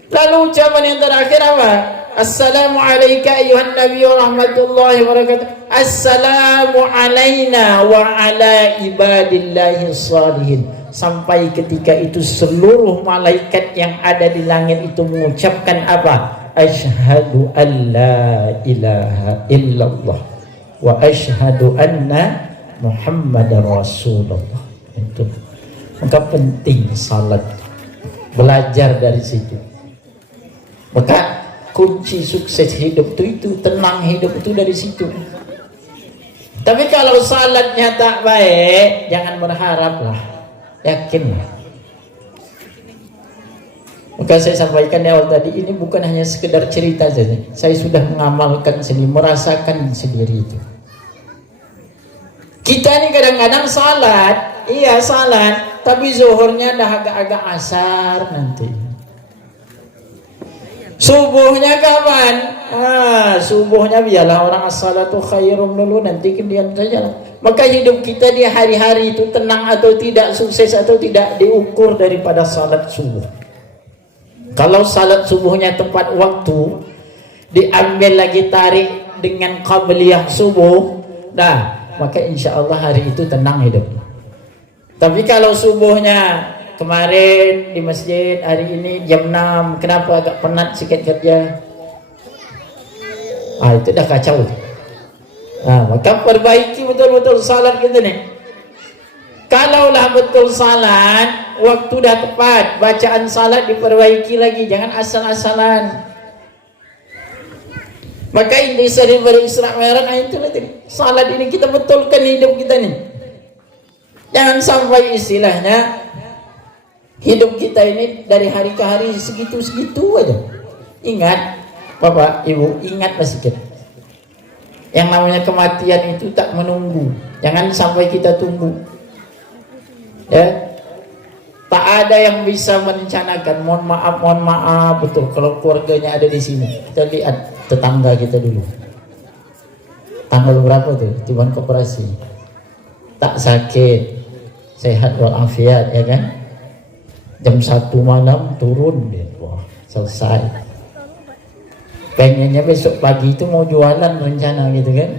Lalu ucapan yang terakhir apa? Assalamu alayka ayyuhan nabi wa rahmatullahi wa barakatuh. Assalamu alayna wa ala ibadillahi salihin. Sampai ketika itu seluruh malaikat yang ada di langit itu mengucapkan apa? Asyhadu an la ilaha illallah wa asyhadu anna Muhammadar Rasulullah. Itu maka penting salat, belajar dari situ. Maka kunci sukses hidup itu tenang hidup itu dari situ. Tapi kalau salatnya tak baik, jangan berharaplah, yakinlah. Maka saya sampaikan di awal tadi, ini bukan hanya sekedar cerita saja. Saya sudah mengamalkan sendiri, merasakan sendiri itu. Kita ini kadang-kadang salat, iya salat, tapi zuhurnya dah agak-agak asar nanti. Subuhnya kapan? Subuhnya biarlah orang as-salatu khairum dulu, nanti kemudian saja. Maka hidup kita di hari-hari itu tenang atau tidak, sukses atau tidak, diukur daripada salat subuh. Kalau salat subuhnya tepat waktu, diambil lagi tarik dengan qabliyah subuh, dah, maka insya Allah hari itu tenang hidup. Tapi kalau subuhnya kemarin di masjid, hari ini jam 6, kenapa agak penat sikit kerja, itu dah kacau. Maka perbaiki betul-betul salat kita nih. Kalaulah betul salat, waktu dah tepat, bacaan salat diperbaiki lagi, jangan asal-asalan. Maka ini sering berisra Mi'raj, itu nanti salat ini kita betulkan hidup kita nih. Jangan sampai istilahnya hidup kita ini dari hari ke hari segitu-segitu aja. Ingat, Bapak, Ibu, ingat sedikit. Yang namanya kematian itu tak menunggu. Jangan sampai kita tunggu. Ya. Tak ada yang bisa merencanakan. Mohon maaf betul kalau keluarganya ada di sini. Kita lihat tetangga kita dulu. Tanggal berapa tuh? Tiban koperasi. Tak sakit, sehat walafiat, ya kan? Jam 1 malam turun dia. selesai. Pengennya besok pagi itu mau jualan rencana gitu kan,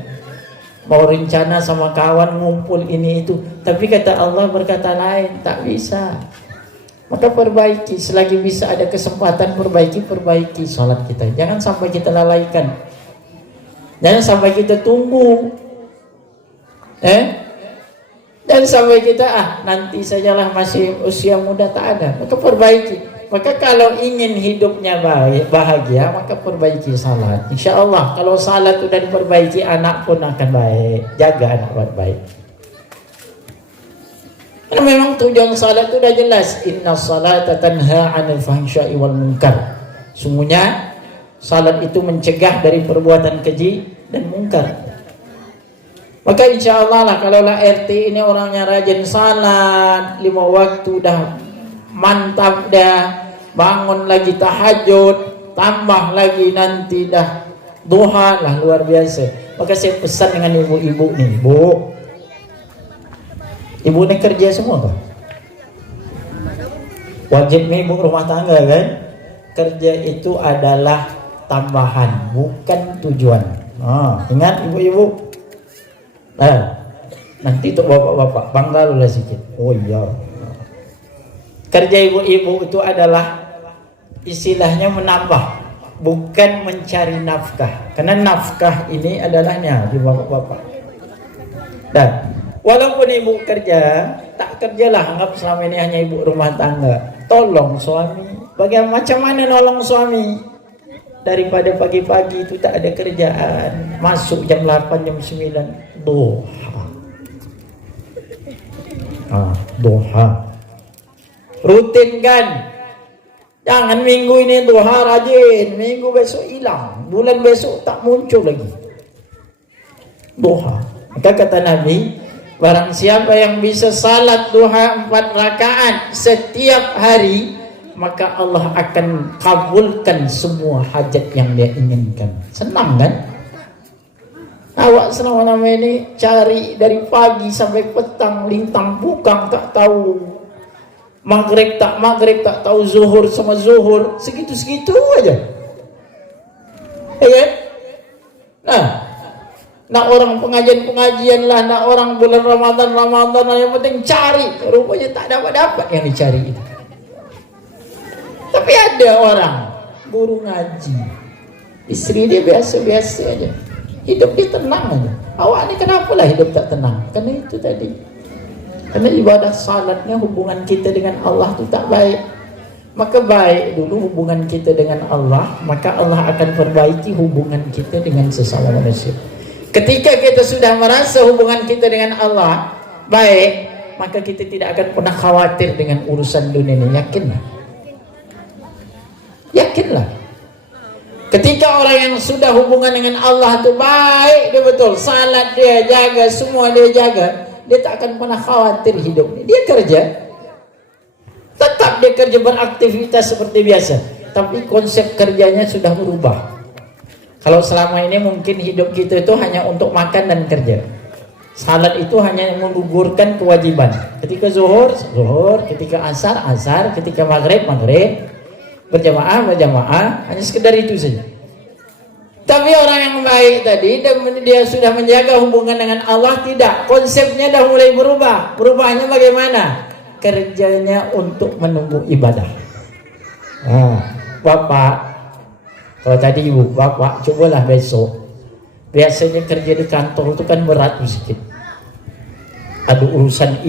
mau rencana sama kawan ngumpul ini itu, tapi kata Allah berkata lain, tak bisa. Maka perbaiki, selagi bisa ada kesempatan perbaiki salat kita. Jangan sampai kita lalaikan, jangan sampai kita tunggu, dan sampai kita nanti sajalah, masih usia muda, tak ada. Maka perbaiki. Maka kalau ingin hidupnya bahagia, maka perbaiki salat. Insya Allah kalau salat sudah diperbaiki, anak pun akan baik. Jaga anak baik-baik. Karena memang tujuan salat itu sudah jelas. Inna salata tanha 'anil fahsya'i wal munkar. Sungguhnya salat itu mencegah dari perbuatan keji dan mungkar. Maka insya Allah lah, kalau RT ini orangnya rajin salat 5 waktu, dah mantap dah, bangun lagi tahajud, tambah lagi nanti dah duha lah, luar biasa. Maka saya pesan dengan ibu-ibu nih, Bu, ibu ini kerja semua kan? Wajib nih ibu rumah tangga kan? Kerja itu adalah tambahan, bukan tujuan. Ingat ibu-ibu. Nanti untuk bapak-bapak bangga lah sedikit. Oh iya. Kerja ibu-ibu itu adalah istilahnya menambah, bukan mencari nafkah. Karena nafkah ini adalahnya di bapak-bapak. Dan walaupun ibu kerja, tak kerjalah, anggap selama ini hanya ibu rumah tangga. Tolong suami. Bagaimana, macam mana nolong suami? Daripada pagi-pagi itu tak ada kerjaan, masuk jam 8, jam 9, duha. Duha. Rutinkan. Jangan minggu ini duha rajin, minggu besok hilang, bulan besok tak muncul lagi. Duha. Maka kata Nabi, barang siapa yang bisa salat duha 4 rakaat setiap hari, maka Allah akan kabulkan semua hajat yang dia inginkan. Senang kan? Awak selama ini cari dari pagi sampai petang, lintang bukang, tak tahu maghrib tak tahu zuhur sama zuhur, segitu-segitu aja. Ya? Nah orang pengajian lah, nak orang bulan Ramadan, yang penting cari, rupanya tak dapat yang dicari itu. Tapi ada orang guru ngaji, istri dia biasa-biasa aja, hidup dia tenang aja. Awak ni kenapa lah hidup tak tenang? Karena itu tadi, karena ibadah salatnya, hubungan kita dengan Allah itu tak baik. Maka baik dulu hubungan kita dengan Allah, maka Allah akan perbaiki hubungan kita dengan sesama manusia. Ketika kita sudah merasa hubungan kita dengan Allah baik, maka kita tidak akan pernah khawatir dengan urusan dunia ini. Yakinlah. Ketika orang yang sudah hubungan dengan Allah itu baik, dia betul, salat dia jaga, semua dia jaga, dia tak akan pernah khawatir hidupnya. Dia kerja, tetap dia kerja, beraktivitas seperti biasa, tapi konsep kerjanya sudah berubah. Kalau selama ini mungkin hidup kita itu hanya untuk makan dan kerja, salat itu hanya menggugurkan kewajiban. Ketika zuhur, ketika asar, ketika maghrib, berjamaah, hanya sekedar itu saja. Tapi orang yang baik tadi, dia sudah menjaga hubungan dengan Allah, tidak. Konsepnya dah mulai berubah. Perubahannya bagaimana? Kerjanya untuk menunggu ibadah. Bapak, kalau tadi ibu, bapak cobalah besok. Biasanya kerja di kantor itu kan berat sedikit. Ada urusan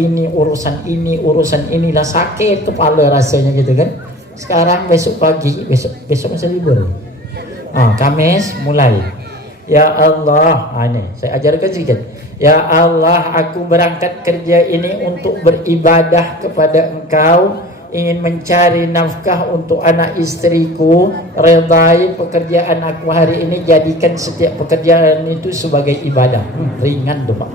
ini lah, sakit kepala rasanya gitu kan. Sekarang besok pagi, besok masih libur. Kamis mulai. Ya Allah, ini saya ajarkan sedikit. Ya Allah, aku berangkat kerja ini untuk beribadah kepada Engkau, ingin mencari nafkah untuk anak istriku, redai pekerjaan aku hari ini, jadikan setiap pekerjaan itu sebagai ibadah. Ringan tuh Pak.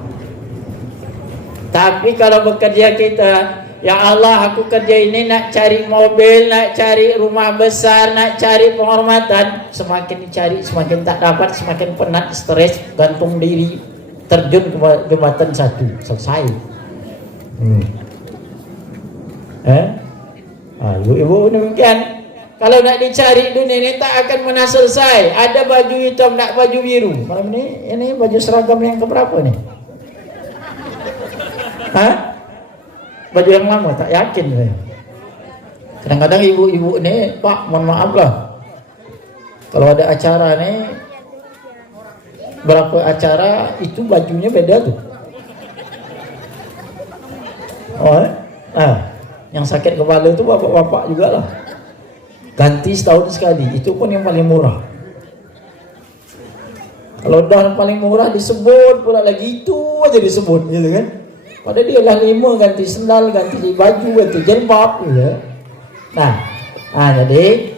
Tapi kalau bekerja kita, ya Allah, aku kerja ini nak cari mobil, nak cari rumah besar, nak cari penghormatan. Semakin dicari, semakin tak dapat, semakin penat, stres, gantung diri, terjun ke jembatan 1, selesai. Ibu-ibu demikian. Kalau nak dicari dunia ini tak akan pernah selesai. Ada baju hitam, nak baju biru. Malam ini baju seragam yang keberapa nih? Hah? Baju yang lama, tak yakin saya. Kadang-kadang ibu-ibu nih, Pak, mohon maaf lah. Kalau ada acara nih, berapa acara itu bajunya beda tuh. Oh, yang sakit kepala itu bapak-bapak juga lah. Ganti setahun sekali, itu pun yang paling murah. Kalau udah paling murah disebut pula lagi, itu aja disebut gitu kan. Padahal dia lah 5 ganti sendal, ganti baju, ganti jilbab gitu. Nah, jadi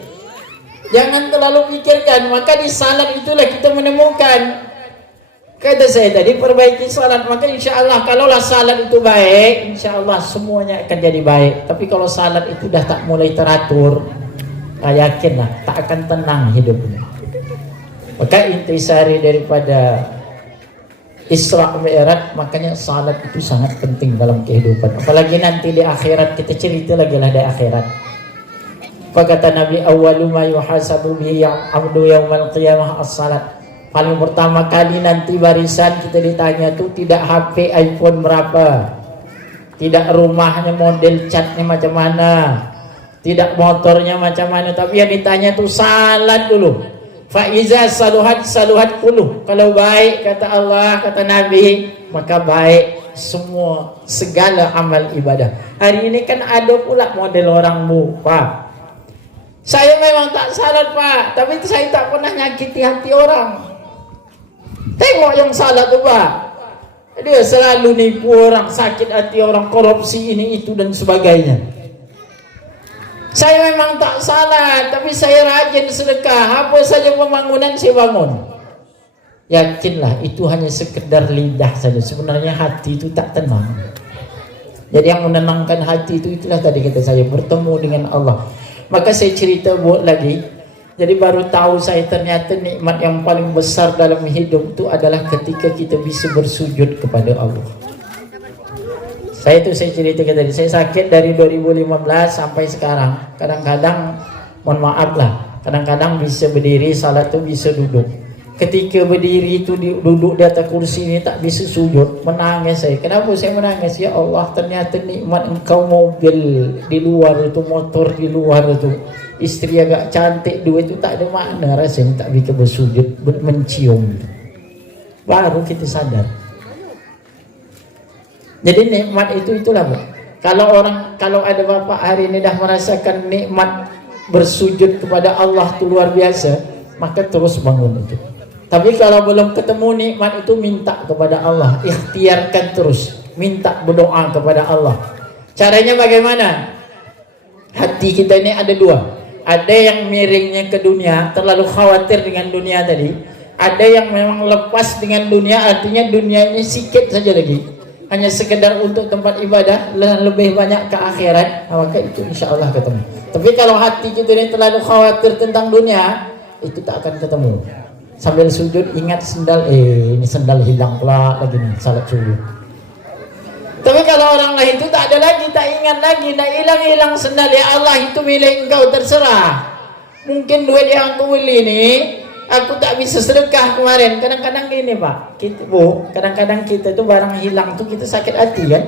jangan terlalu pikirkan. Maka di salat itulah kita menemukan. Kata saya tadi, perbaiki salat. Maka insya Allah kalaulah salat itu baik, insya Allah semuanya akan jadi baik. Tapi kalau salat itu dah tak mulai teratur, yakinlah tak akan tenang hidupnya. Maka intisari daripada Isra Mi'raj, makanya salat itu sangat penting dalam kehidupan. Apalagi nanti di akhirat, kita cerita lagi lah di akhirat. Apa kata Nabi, awwalu ma yuhasabu bihi abdu yaumal qiyamah as-salat. Paling pertama kali nanti barisan kita ditanya tuh tidak HP iPhone berapa, tidak rumahnya model catnya macam mana, tidak motornya macam mana, tapi yang ditanya tuh salat dulu. Faiza saluhat kuluh. Kalau baik kata Allah, kata Nabi, maka baik semua segala amal ibadah. Hari ini kan ada pula model orang Pak, saya memang tak salat Pak, tapi saya tak pernah nyakiti hati orang. Tengok yang salat tuh Pak, dia selalu nipu orang, sakit hati orang, korupsi ini itu dan sebagainya. Saya memang tak salat, tapi saya rajin sedekah. Apa saja pembangunan saya bangun. Yakinlah itu hanya sekedar lidah saja. Sebenarnya hati itu tak tenang. Jadi yang menenangkan hati itu, itulah tadi kata saya, bertemu dengan Allah. Maka saya cerita buat lagi. Jadi baru tahu saya ternyata nikmat yang paling besar dalam hidup itu adalah ketika kita bisa bersujud kepada Allah. Saya cerita tadi, saya sakit dari 2015 sampai sekarang. Kadang-kadang, mohon maaf lah, kadang-kadang bisa berdiri, salat tuh bisa duduk. Ketika berdiri itu duduk di atas kursi ini tak bisa sujud, menangis saya. Kenapa saya menangis? Ya Allah, ternyata nikmat engkau, mobil di luar itu, motor di luar itu, istri agak cantik, duit itu tak ada makna rasanya tak bisa bersujud, mencium. Baru kita sadar. Jadi nikmat itulah Pak. Kalau ada bapak hari ini dah merasakan nikmat bersujud kepada Allah itu luar biasa, maka terus bangun itu. Tapi kalau belum ketemu nikmat itu, minta kepada Allah, ikhtiarkan terus, minta berdoa kepada Allah. Caranya bagaimana? Hati kita ini ada dua. Ada yang miringnya ke dunia, terlalu khawatir dengan dunia tadi. Ada yang memang lepas dengan dunia, artinya dunia ini sikit saja lagi, hanya sekedar untuk tempat ibadah, lebih banyak ke akhirat. Maka itu insya Allah ketemu. Tapi kalau hati kita ini terlalu khawatir tentang dunia, itu tak akan ketemu. Sambil sujud ingat sendal, ini sendal hilang pula lagi nih, salat subuh. Tapi kalau orang lain itu tak ada lagi, tak ingat lagi, tak hilang sendal. Ya Allah, itu milik engkau, terserah. Mungkin duit yang aku beli nih, aku tak bisa sedekah kemarin. Kadang-kadang gini Pak, kadang-kadang kita tuh barang hilang tuh kita sakit hati kan.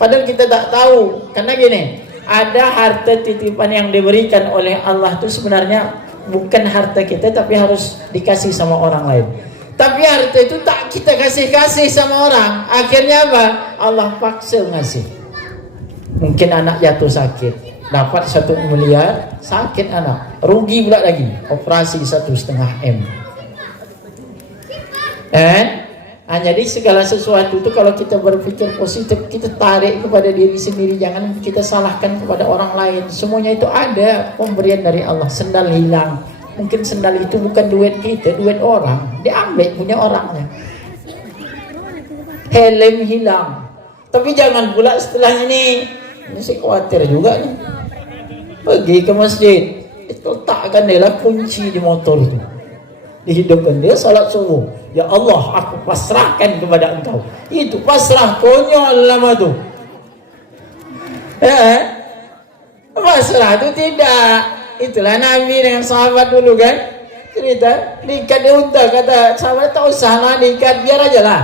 Padahal kita tak tahu. Karena gini, ada harta titipan yang diberikan oleh Allah tuh sebenarnya bukan harta kita, tapi harus dikasih sama orang lain. Tapi harta itu tak kita kasih sama orang. Akhirnya apa? Allah paksa ngasih. Mungkin anak jatuh sakit, dapat 1 miliar, sakit anak, rugi pula lagi, operasi 1,5 M. Jadi segala sesuatu itu kalau kita berpikir positif, kita tarik kepada diri sendiri, jangan kita salahkan kepada orang lain. Semuanya itu ada pemberian dari Allah. Sendal hilang, mungkin sendal itu bukan duit kita, duit orang, diambil punya orangnya. Helm hilang, tapi jangan pula setelah ini saya khawatir juga nih, pergi ke masjid, letakkan dia lah kunci di motor itu, dihidupkan dia salat subuh. Ya Allah, aku pasrahkan kepada engkau. Itu pasrah konyol lama tuh. Pasrah itu tidak. itulah Nabi dengan sahabat dulu kan. Cerita, diikat di unta, kata sahabat tak usah lah diikat, biar aja lah.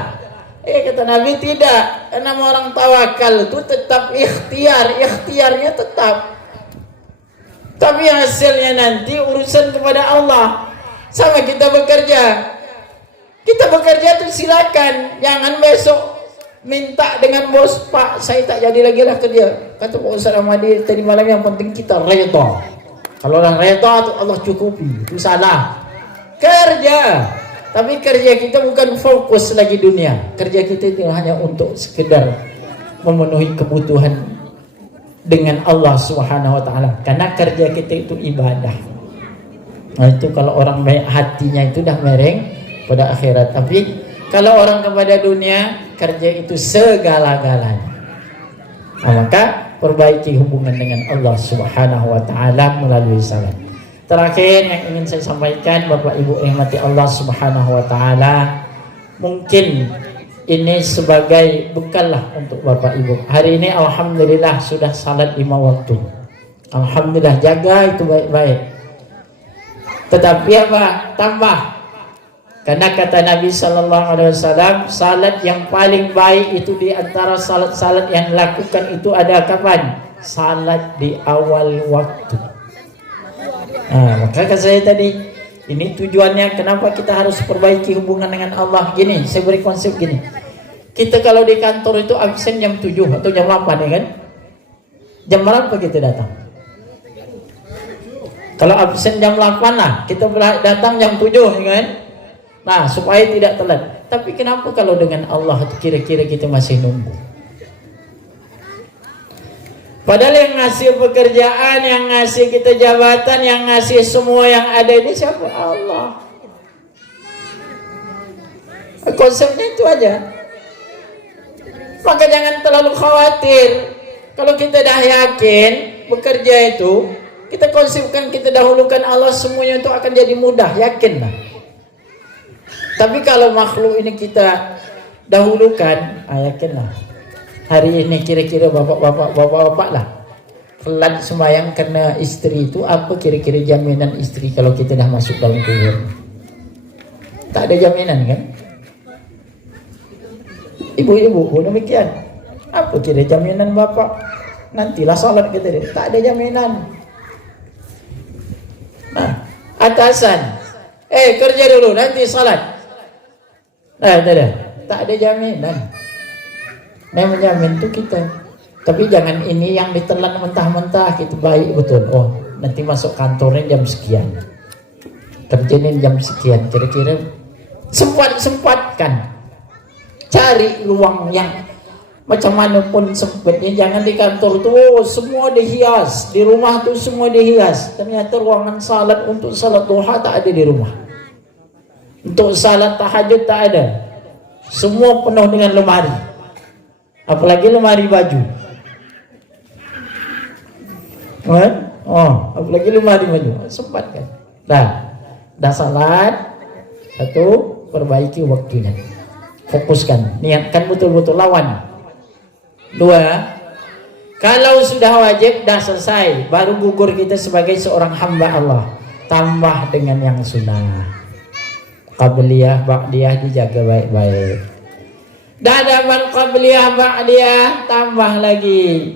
Kata Nabi tidak, karena orang tawakal itu tetap ikhtiarnya tetap. Tapi hasilnya nanti urusan kepada Allah. Sama kita bekerja itu silakan, jangan besok minta dengan bos, Pak saya tak jadi lagi lah kerja. Kata Pak Ustaz Ahmadi tadi malam, yang penting kita reda. Kalau orang reda itu Allah cukupi, itu salah. Kerja, tapi kerja kita bukan fokus lagi dunia. Kerja kita itu hanya untuk sekedar memenuhi kebutuhan dengan Allah Subhanahu wa taala. Karena kerja kita itu ibadah. Nah, itu kalau orang baik hatinya itu dah mereng pada akhirat. Tapi kalau orang kepada dunia, kerja itu segala-galanya. Nah, maka perbaiki hubungan dengan Allah Subhanahu wa taala melalui salat. Terakhir yang ingin saya sampaikan, Bapak Ibu rahmati Allah Subhanahu wa taala, mungkin ini sebagai bekal lah untuk Bapak Ibu. Hari ini alhamdulillah sudah salat 5 waktu. Alhamdulillah, jaga itu baik-baik. Tetapi apa? Tambah. Karena kata Nabi sallallahu alaihi wasallam, salat yang paling baik itu di antara salat-salat yang dilakukan itu ada kapan? Salat di awal waktu. Nah, maka kata saya tadi, ini tujuannya kenapa kita harus perbaiki hubungan dengan Allah. Gini, saya beri konsep gini. Kita kalau di kantor itu absen jam 7 atau jam 8 ya kan? Jam berapa kita datang? Kalau absen jam 8 lah, kita datang jam 7 ya kan? Nah, supaya tidak telat. Tapi kenapa kalau dengan Allah kira-kira kita masih nunggu? Padahal yang ngasih pekerjaan, yang ngasih kita jabatan, yang ngasih semua yang ada ini siapa? Allah. Konsepnya itu aja. Maka jangan terlalu khawatir. Kalau kita dah yakin bekerja itu, kita konsepkan, kita dahulukan Allah, semuanya itu akan jadi mudah, yakinlah. Tapi kalau makhluk ini kita dahulukan, yakinlah. Hari ini kira-kira bapak-bapak lah telat sembahyang karena istri itu, apa kira-kira jaminan istri kalau kita dah masuk dalam kubur? Tak ada jaminan kan? Ibu-ibu demikian. Apa kira jaminan bapak? Nantilah salat kita deh. Tak ada jaminan. Nah, atasan, kerja dulu nanti salat. Nah, tak ada jaminan. Yang menjamin itu kita. Tapi jangan ini yang ditelan mentah-mentah, kita baik betul. Oh, nanti masuk kantornya jam sekian, kerjain jam sekian, kira-kira sempatkan. Cari ruang yang macam mana pun sempitnya. Jangan di kantor tuh semua dihias, di rumah tuh semua dihias. Ternyata ruangan salat untuk salat duha tak ada di rumah. Untuk salat tahajud tak ada. Semua penuh dengan lemari. Apalagi lemari baju. Apalagi lemari baju. Sempat kan? Dah salat. Satu, perbaiki waktunya. Fokuskan, niatkan betul-betul lawan. 2, kalau sudah wajib dah selesai, baru gugur kita sebagai seorang hamba Allah. Tambah dengan yang sunnah. Qabliyah, ba'diyah dijaga baik-baik. Dadaman qabliyah, ba'diyah tambah lagi.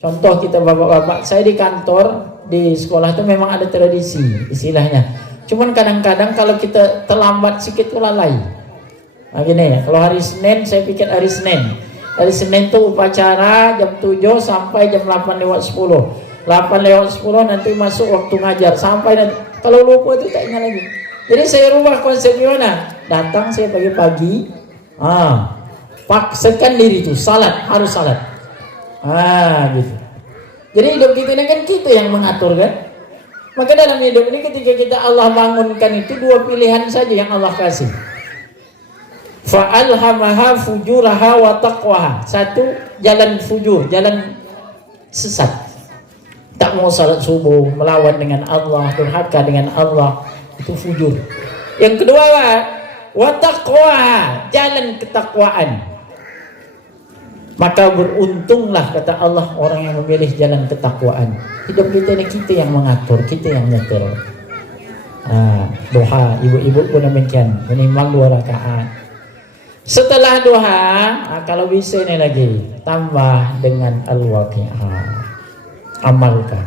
Contoh kita bapak-bapak, saya di kantor, di sekolah itu memang ada tradisi istilahnya. Cuman kadang-kadang kalau kita terlambat sedikit itu lalai. Nah gini ya, kalau hari Senin saya pikir hari Senin. Hari Senin itu upacara jam 7 sampai jam 8:10. 8:10 nanti masuk waktu ngajar sampai nanti. Kalau lupa itu tak ingat lagi. Jadi saya rubah konsep gimana? Datang saya pagi-pagi. Paksakan diri itu salat, harus salat. Gitu. Jadi hidup kita ini kan kita yang mengatur kan. Maka dalam hidup ini ketika kita Allah bangunkan itu 2 pilihan saja yang Allah kasih. Fa'alhamaha fujuraha wa taqwaha. 1, jalan fujur, jalan sesat. Tak mau salat subuh, melawan dengan Allah, durhaka dengan Allah, itu fujur. Yang kedua, wa taqwaha, jalan ketakwaan. Maka beruntunglah kata Allah orang yang memilih jalan ketakwaan. Hidup kita ini kita yang mengatur, kita yang nyetir. Duha, ibu-ibu pun demikian, minimal 2 rakaat. Setelah duha, kalau bisa ini lagi tambah dengan al-waqi'ah. Amalkan.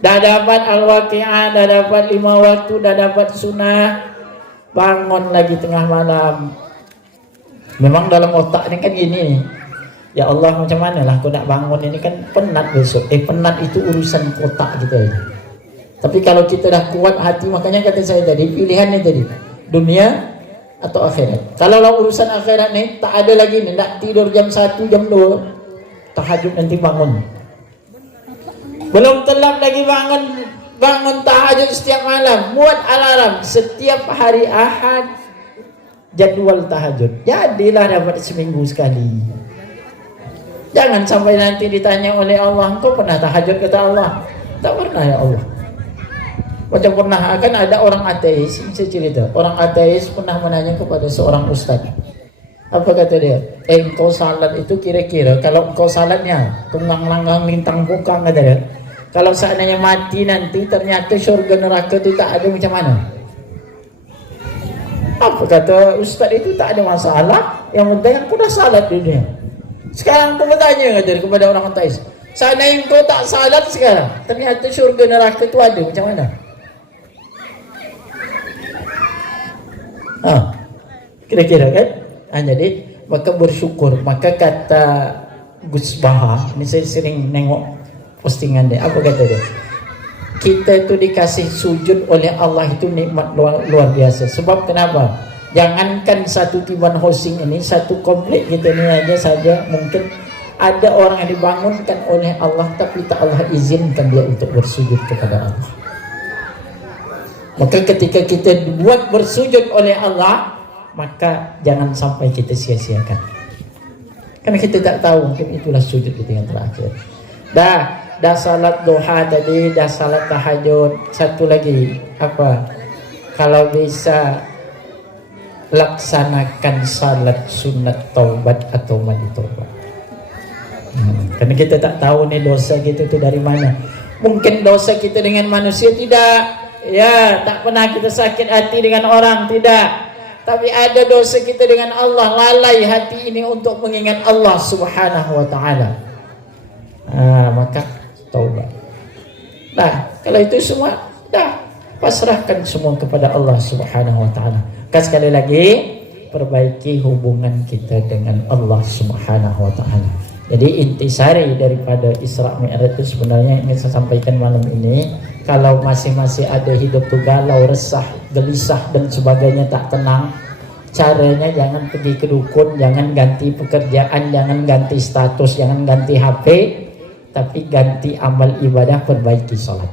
Dah dapat al-waqi'ah, dah dapat 5 waktu, dah dapat sunnah, bangun lagi tengah malam. Memang dalam otak ini kan gini nih. Ya Allah, macam mana lah aku nak bangun ini, kan penat besok. Penat itu urusan otak kita aja. Tapi kalau kita dah kuat hati, makanya kata saya tadi, pilihannya tadi dunia atau akhirat. Kalau urusan akhirat nih tak ada lagi nih, nak tidur jam 1, jam 2, tahajud nanti bangun. Belum telat lagi bangun tahajud setiap malam, buat alarm setiap hari Ahad jadwal tahajud. Jadilah dapat seminggu sekali. Jangan sampai nanti ditanya oleh Allah, engkau pernah tahajud? Kata Allah, tak pernah ya Allah. Macam pernah, akan ada orang ateis, saya cerita, orang ateis pernah menanya kepada seorang ustaz. Apa kata dia? Engkau salat itu kira-kira kalau engkau salatnya tunggang-langgang lintang bukang, kata dia, kalau seandainya mati nanti ternyata syurga neraka itu tak ada, macam mana? Apa kata ustaz itu? Tak ada masalah, yang penting aku dah salat dunia. Sekarang aku bertanya kepada orang ateis, seandainya engkau tak salat sekarang, ternyata syurga neraka itu ada, macam mana? Kira-kira kan? Jadi maka bersyukur. Maka kata Gus Baha, ini saya sering nengok postingan dia, apa kata dia? Kita itu dikasih sujud oleh Allah itu nikmat luar biasa. Sebab kenapa? Jangankan satu tiban hosing ini, satu komplek kita ini aja saja mungkin ada orang yang dibangunkan oleh Allah, tapi tak Allah izinkan dia untuk bersujud kepada Allah. Maka ketika kita buat bersujud oleh Allah, maka jangan sampai kita sia-siakan. Karena kita tak tahu, mungkin itulah sujud kita yang terakhir. Dah salat duha tadi, dah salat tahajud. Satu lagi, apa? Kalau bisa laksanakan salat sunat taubat atau mandi taubat. Karena kita tak tahu nih dosa kita itu dari mana. Mungkin dosa kita dengan manusia tidak. Ya, tak pernah kita sakit hati dengan orang, tidak. Tapi ada dosa kita dengan Allah, lalai hati ini untuk mengingat Allah Subhanahu wa taala. Maka taubat. Kalau itu semua pasrahkan semua kepada Allah Subhanahu wa taala. Sekali lagi, perbaiki hubungan kita dengan Allah Subhanahu wa taala. Jadi intisari daripada Isra Mi'raj itu sebenarnya ingin saya sampaikan malam ini, kalau masih ada hidup tu galau, resah, gelisah dan sebagainya, tak tenang, caranya jangan pergi ke dukun, jangan ganti pekerjaan, jangan ganti status, jangan ganti HP, tapi ganti amal ibadah, perbaiki salat.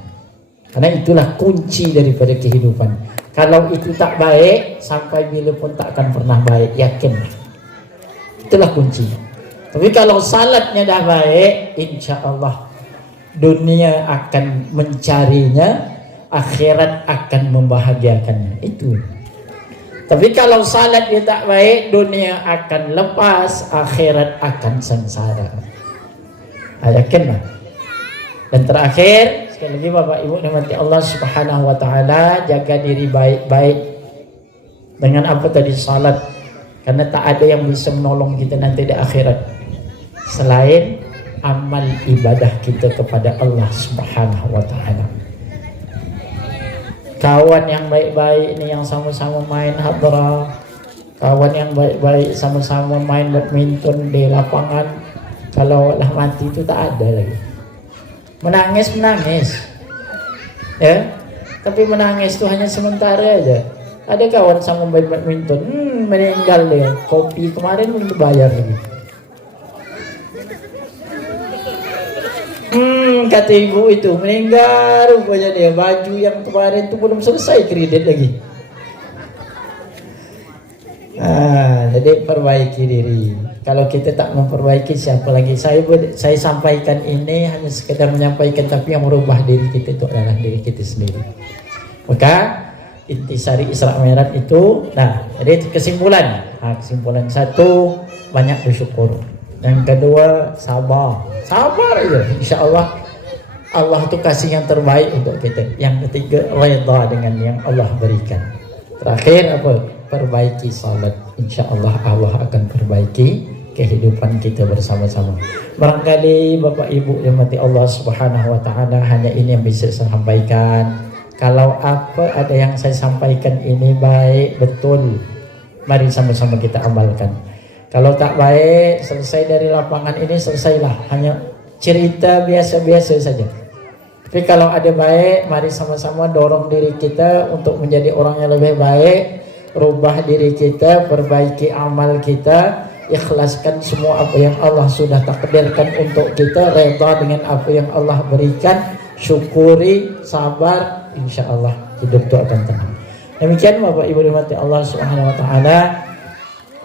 Karena itulah kunci daripada kehidupan. Kalau itu tak baik, sampai bila pun tak akan pernah baik, yakinlah. Itulah kunci. Tapi kalau salatnya dah baik, insya Allah dunia akan mencarinya, akhirat akan membahagiakannya. Itu. Tapi kalau salat dia tak baik, dunia akan lepas, akhirat akan sengsara. Yakinlah. Dan terakhir, sekali lagi Bapak Ibu nikmati Allah Subhanahu wa taala, jaga diri baik-baik dengan apa tadi, salat. Karena tak ada yang bisa menolong kita nanti di akhirat selain amal ibadah kita kepada Allah Subhanahu wa taala. Kawan yang baik-baik ini yang sama-sama main hadrah, kawan yang baik-baik sama-sama main badminton di lapangan, kalau lah mati itu tak ada lagi. Menangis ya, tapi menangis itu hanya sementara aja. Ada kawan sama main badminton, meninggal dia, kopi kemarin belum dibayar lagi. Kata ibu itu meninggal rupanya dia, baju yang kemarin itu belum selesai kredit lagi. Jadi perbaiki diri. Kalau kita tak memperbaiki, siapa lagi? Saya sampaikan ini hanya sekedar menyampaikan, tapi yang merubah diri kita itu adalah diri kita sendiri. Maka intisari Isra Mi'raj itu, jadi kesimpulan. Kesimpulan satu, banyak bersyukur. Yang kedua, sabar. Sabar aja. Insya Allah Allah tuh kasih yang terbaik untuk kita. Yang ketiga, redha dengan yang Allah berikan. Terakhir apa? Perbaiki salat. Insya Allah Allah akan perbaiki kehidupan kita bersama-sama. Barangkali Bapak Ibu yang mati Allah Subhanahu wa taala, hanya ini yang bisa saya sampaikan. Kalau apa ada yang saya sampaikan ini baik betul, mari sama-sama kita amalkan. Kalau tak baik, selesai dari lapangan ini, selesailah. Hanya cerita biasa-biasa saja. Tapi kalau ada baik, mari sama-sama dorong diri kita untuk menjadi orang yang lebih baik. Rubah diri kita, perbaiki amal kita, ikhlaskan semua apa yang Allah sudah takdirkan untuk kita, redha dengan apa yang Allah berikan, syukuri, sabar, insya Allah hidup itu akan tenang. Demikian Bapak Ibu dirahmati Allah Subhanahu wa taala.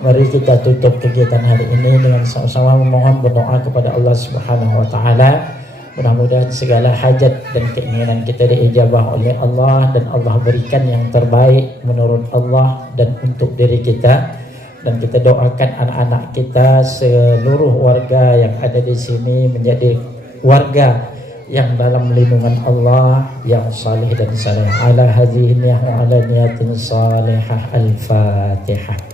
Mari kita tutup kegiatan hari ini dengan sama-sama memohon berdoa kepada Allah Subhanahu wa taala. Mudah-mudahan segala hajat dan keinginan kita diijabah oleh Allah dan Allah berikan yang terbaik menurut Allah dan untuk diri kita. Dan kita doakan anak-anak kita, seluruh warga yang ada di sini menjadi warga yang dalam lindungan Allah yang salih dan saleh. Ala hadhihi wa ala niyatin salihah. Al-Fatihah.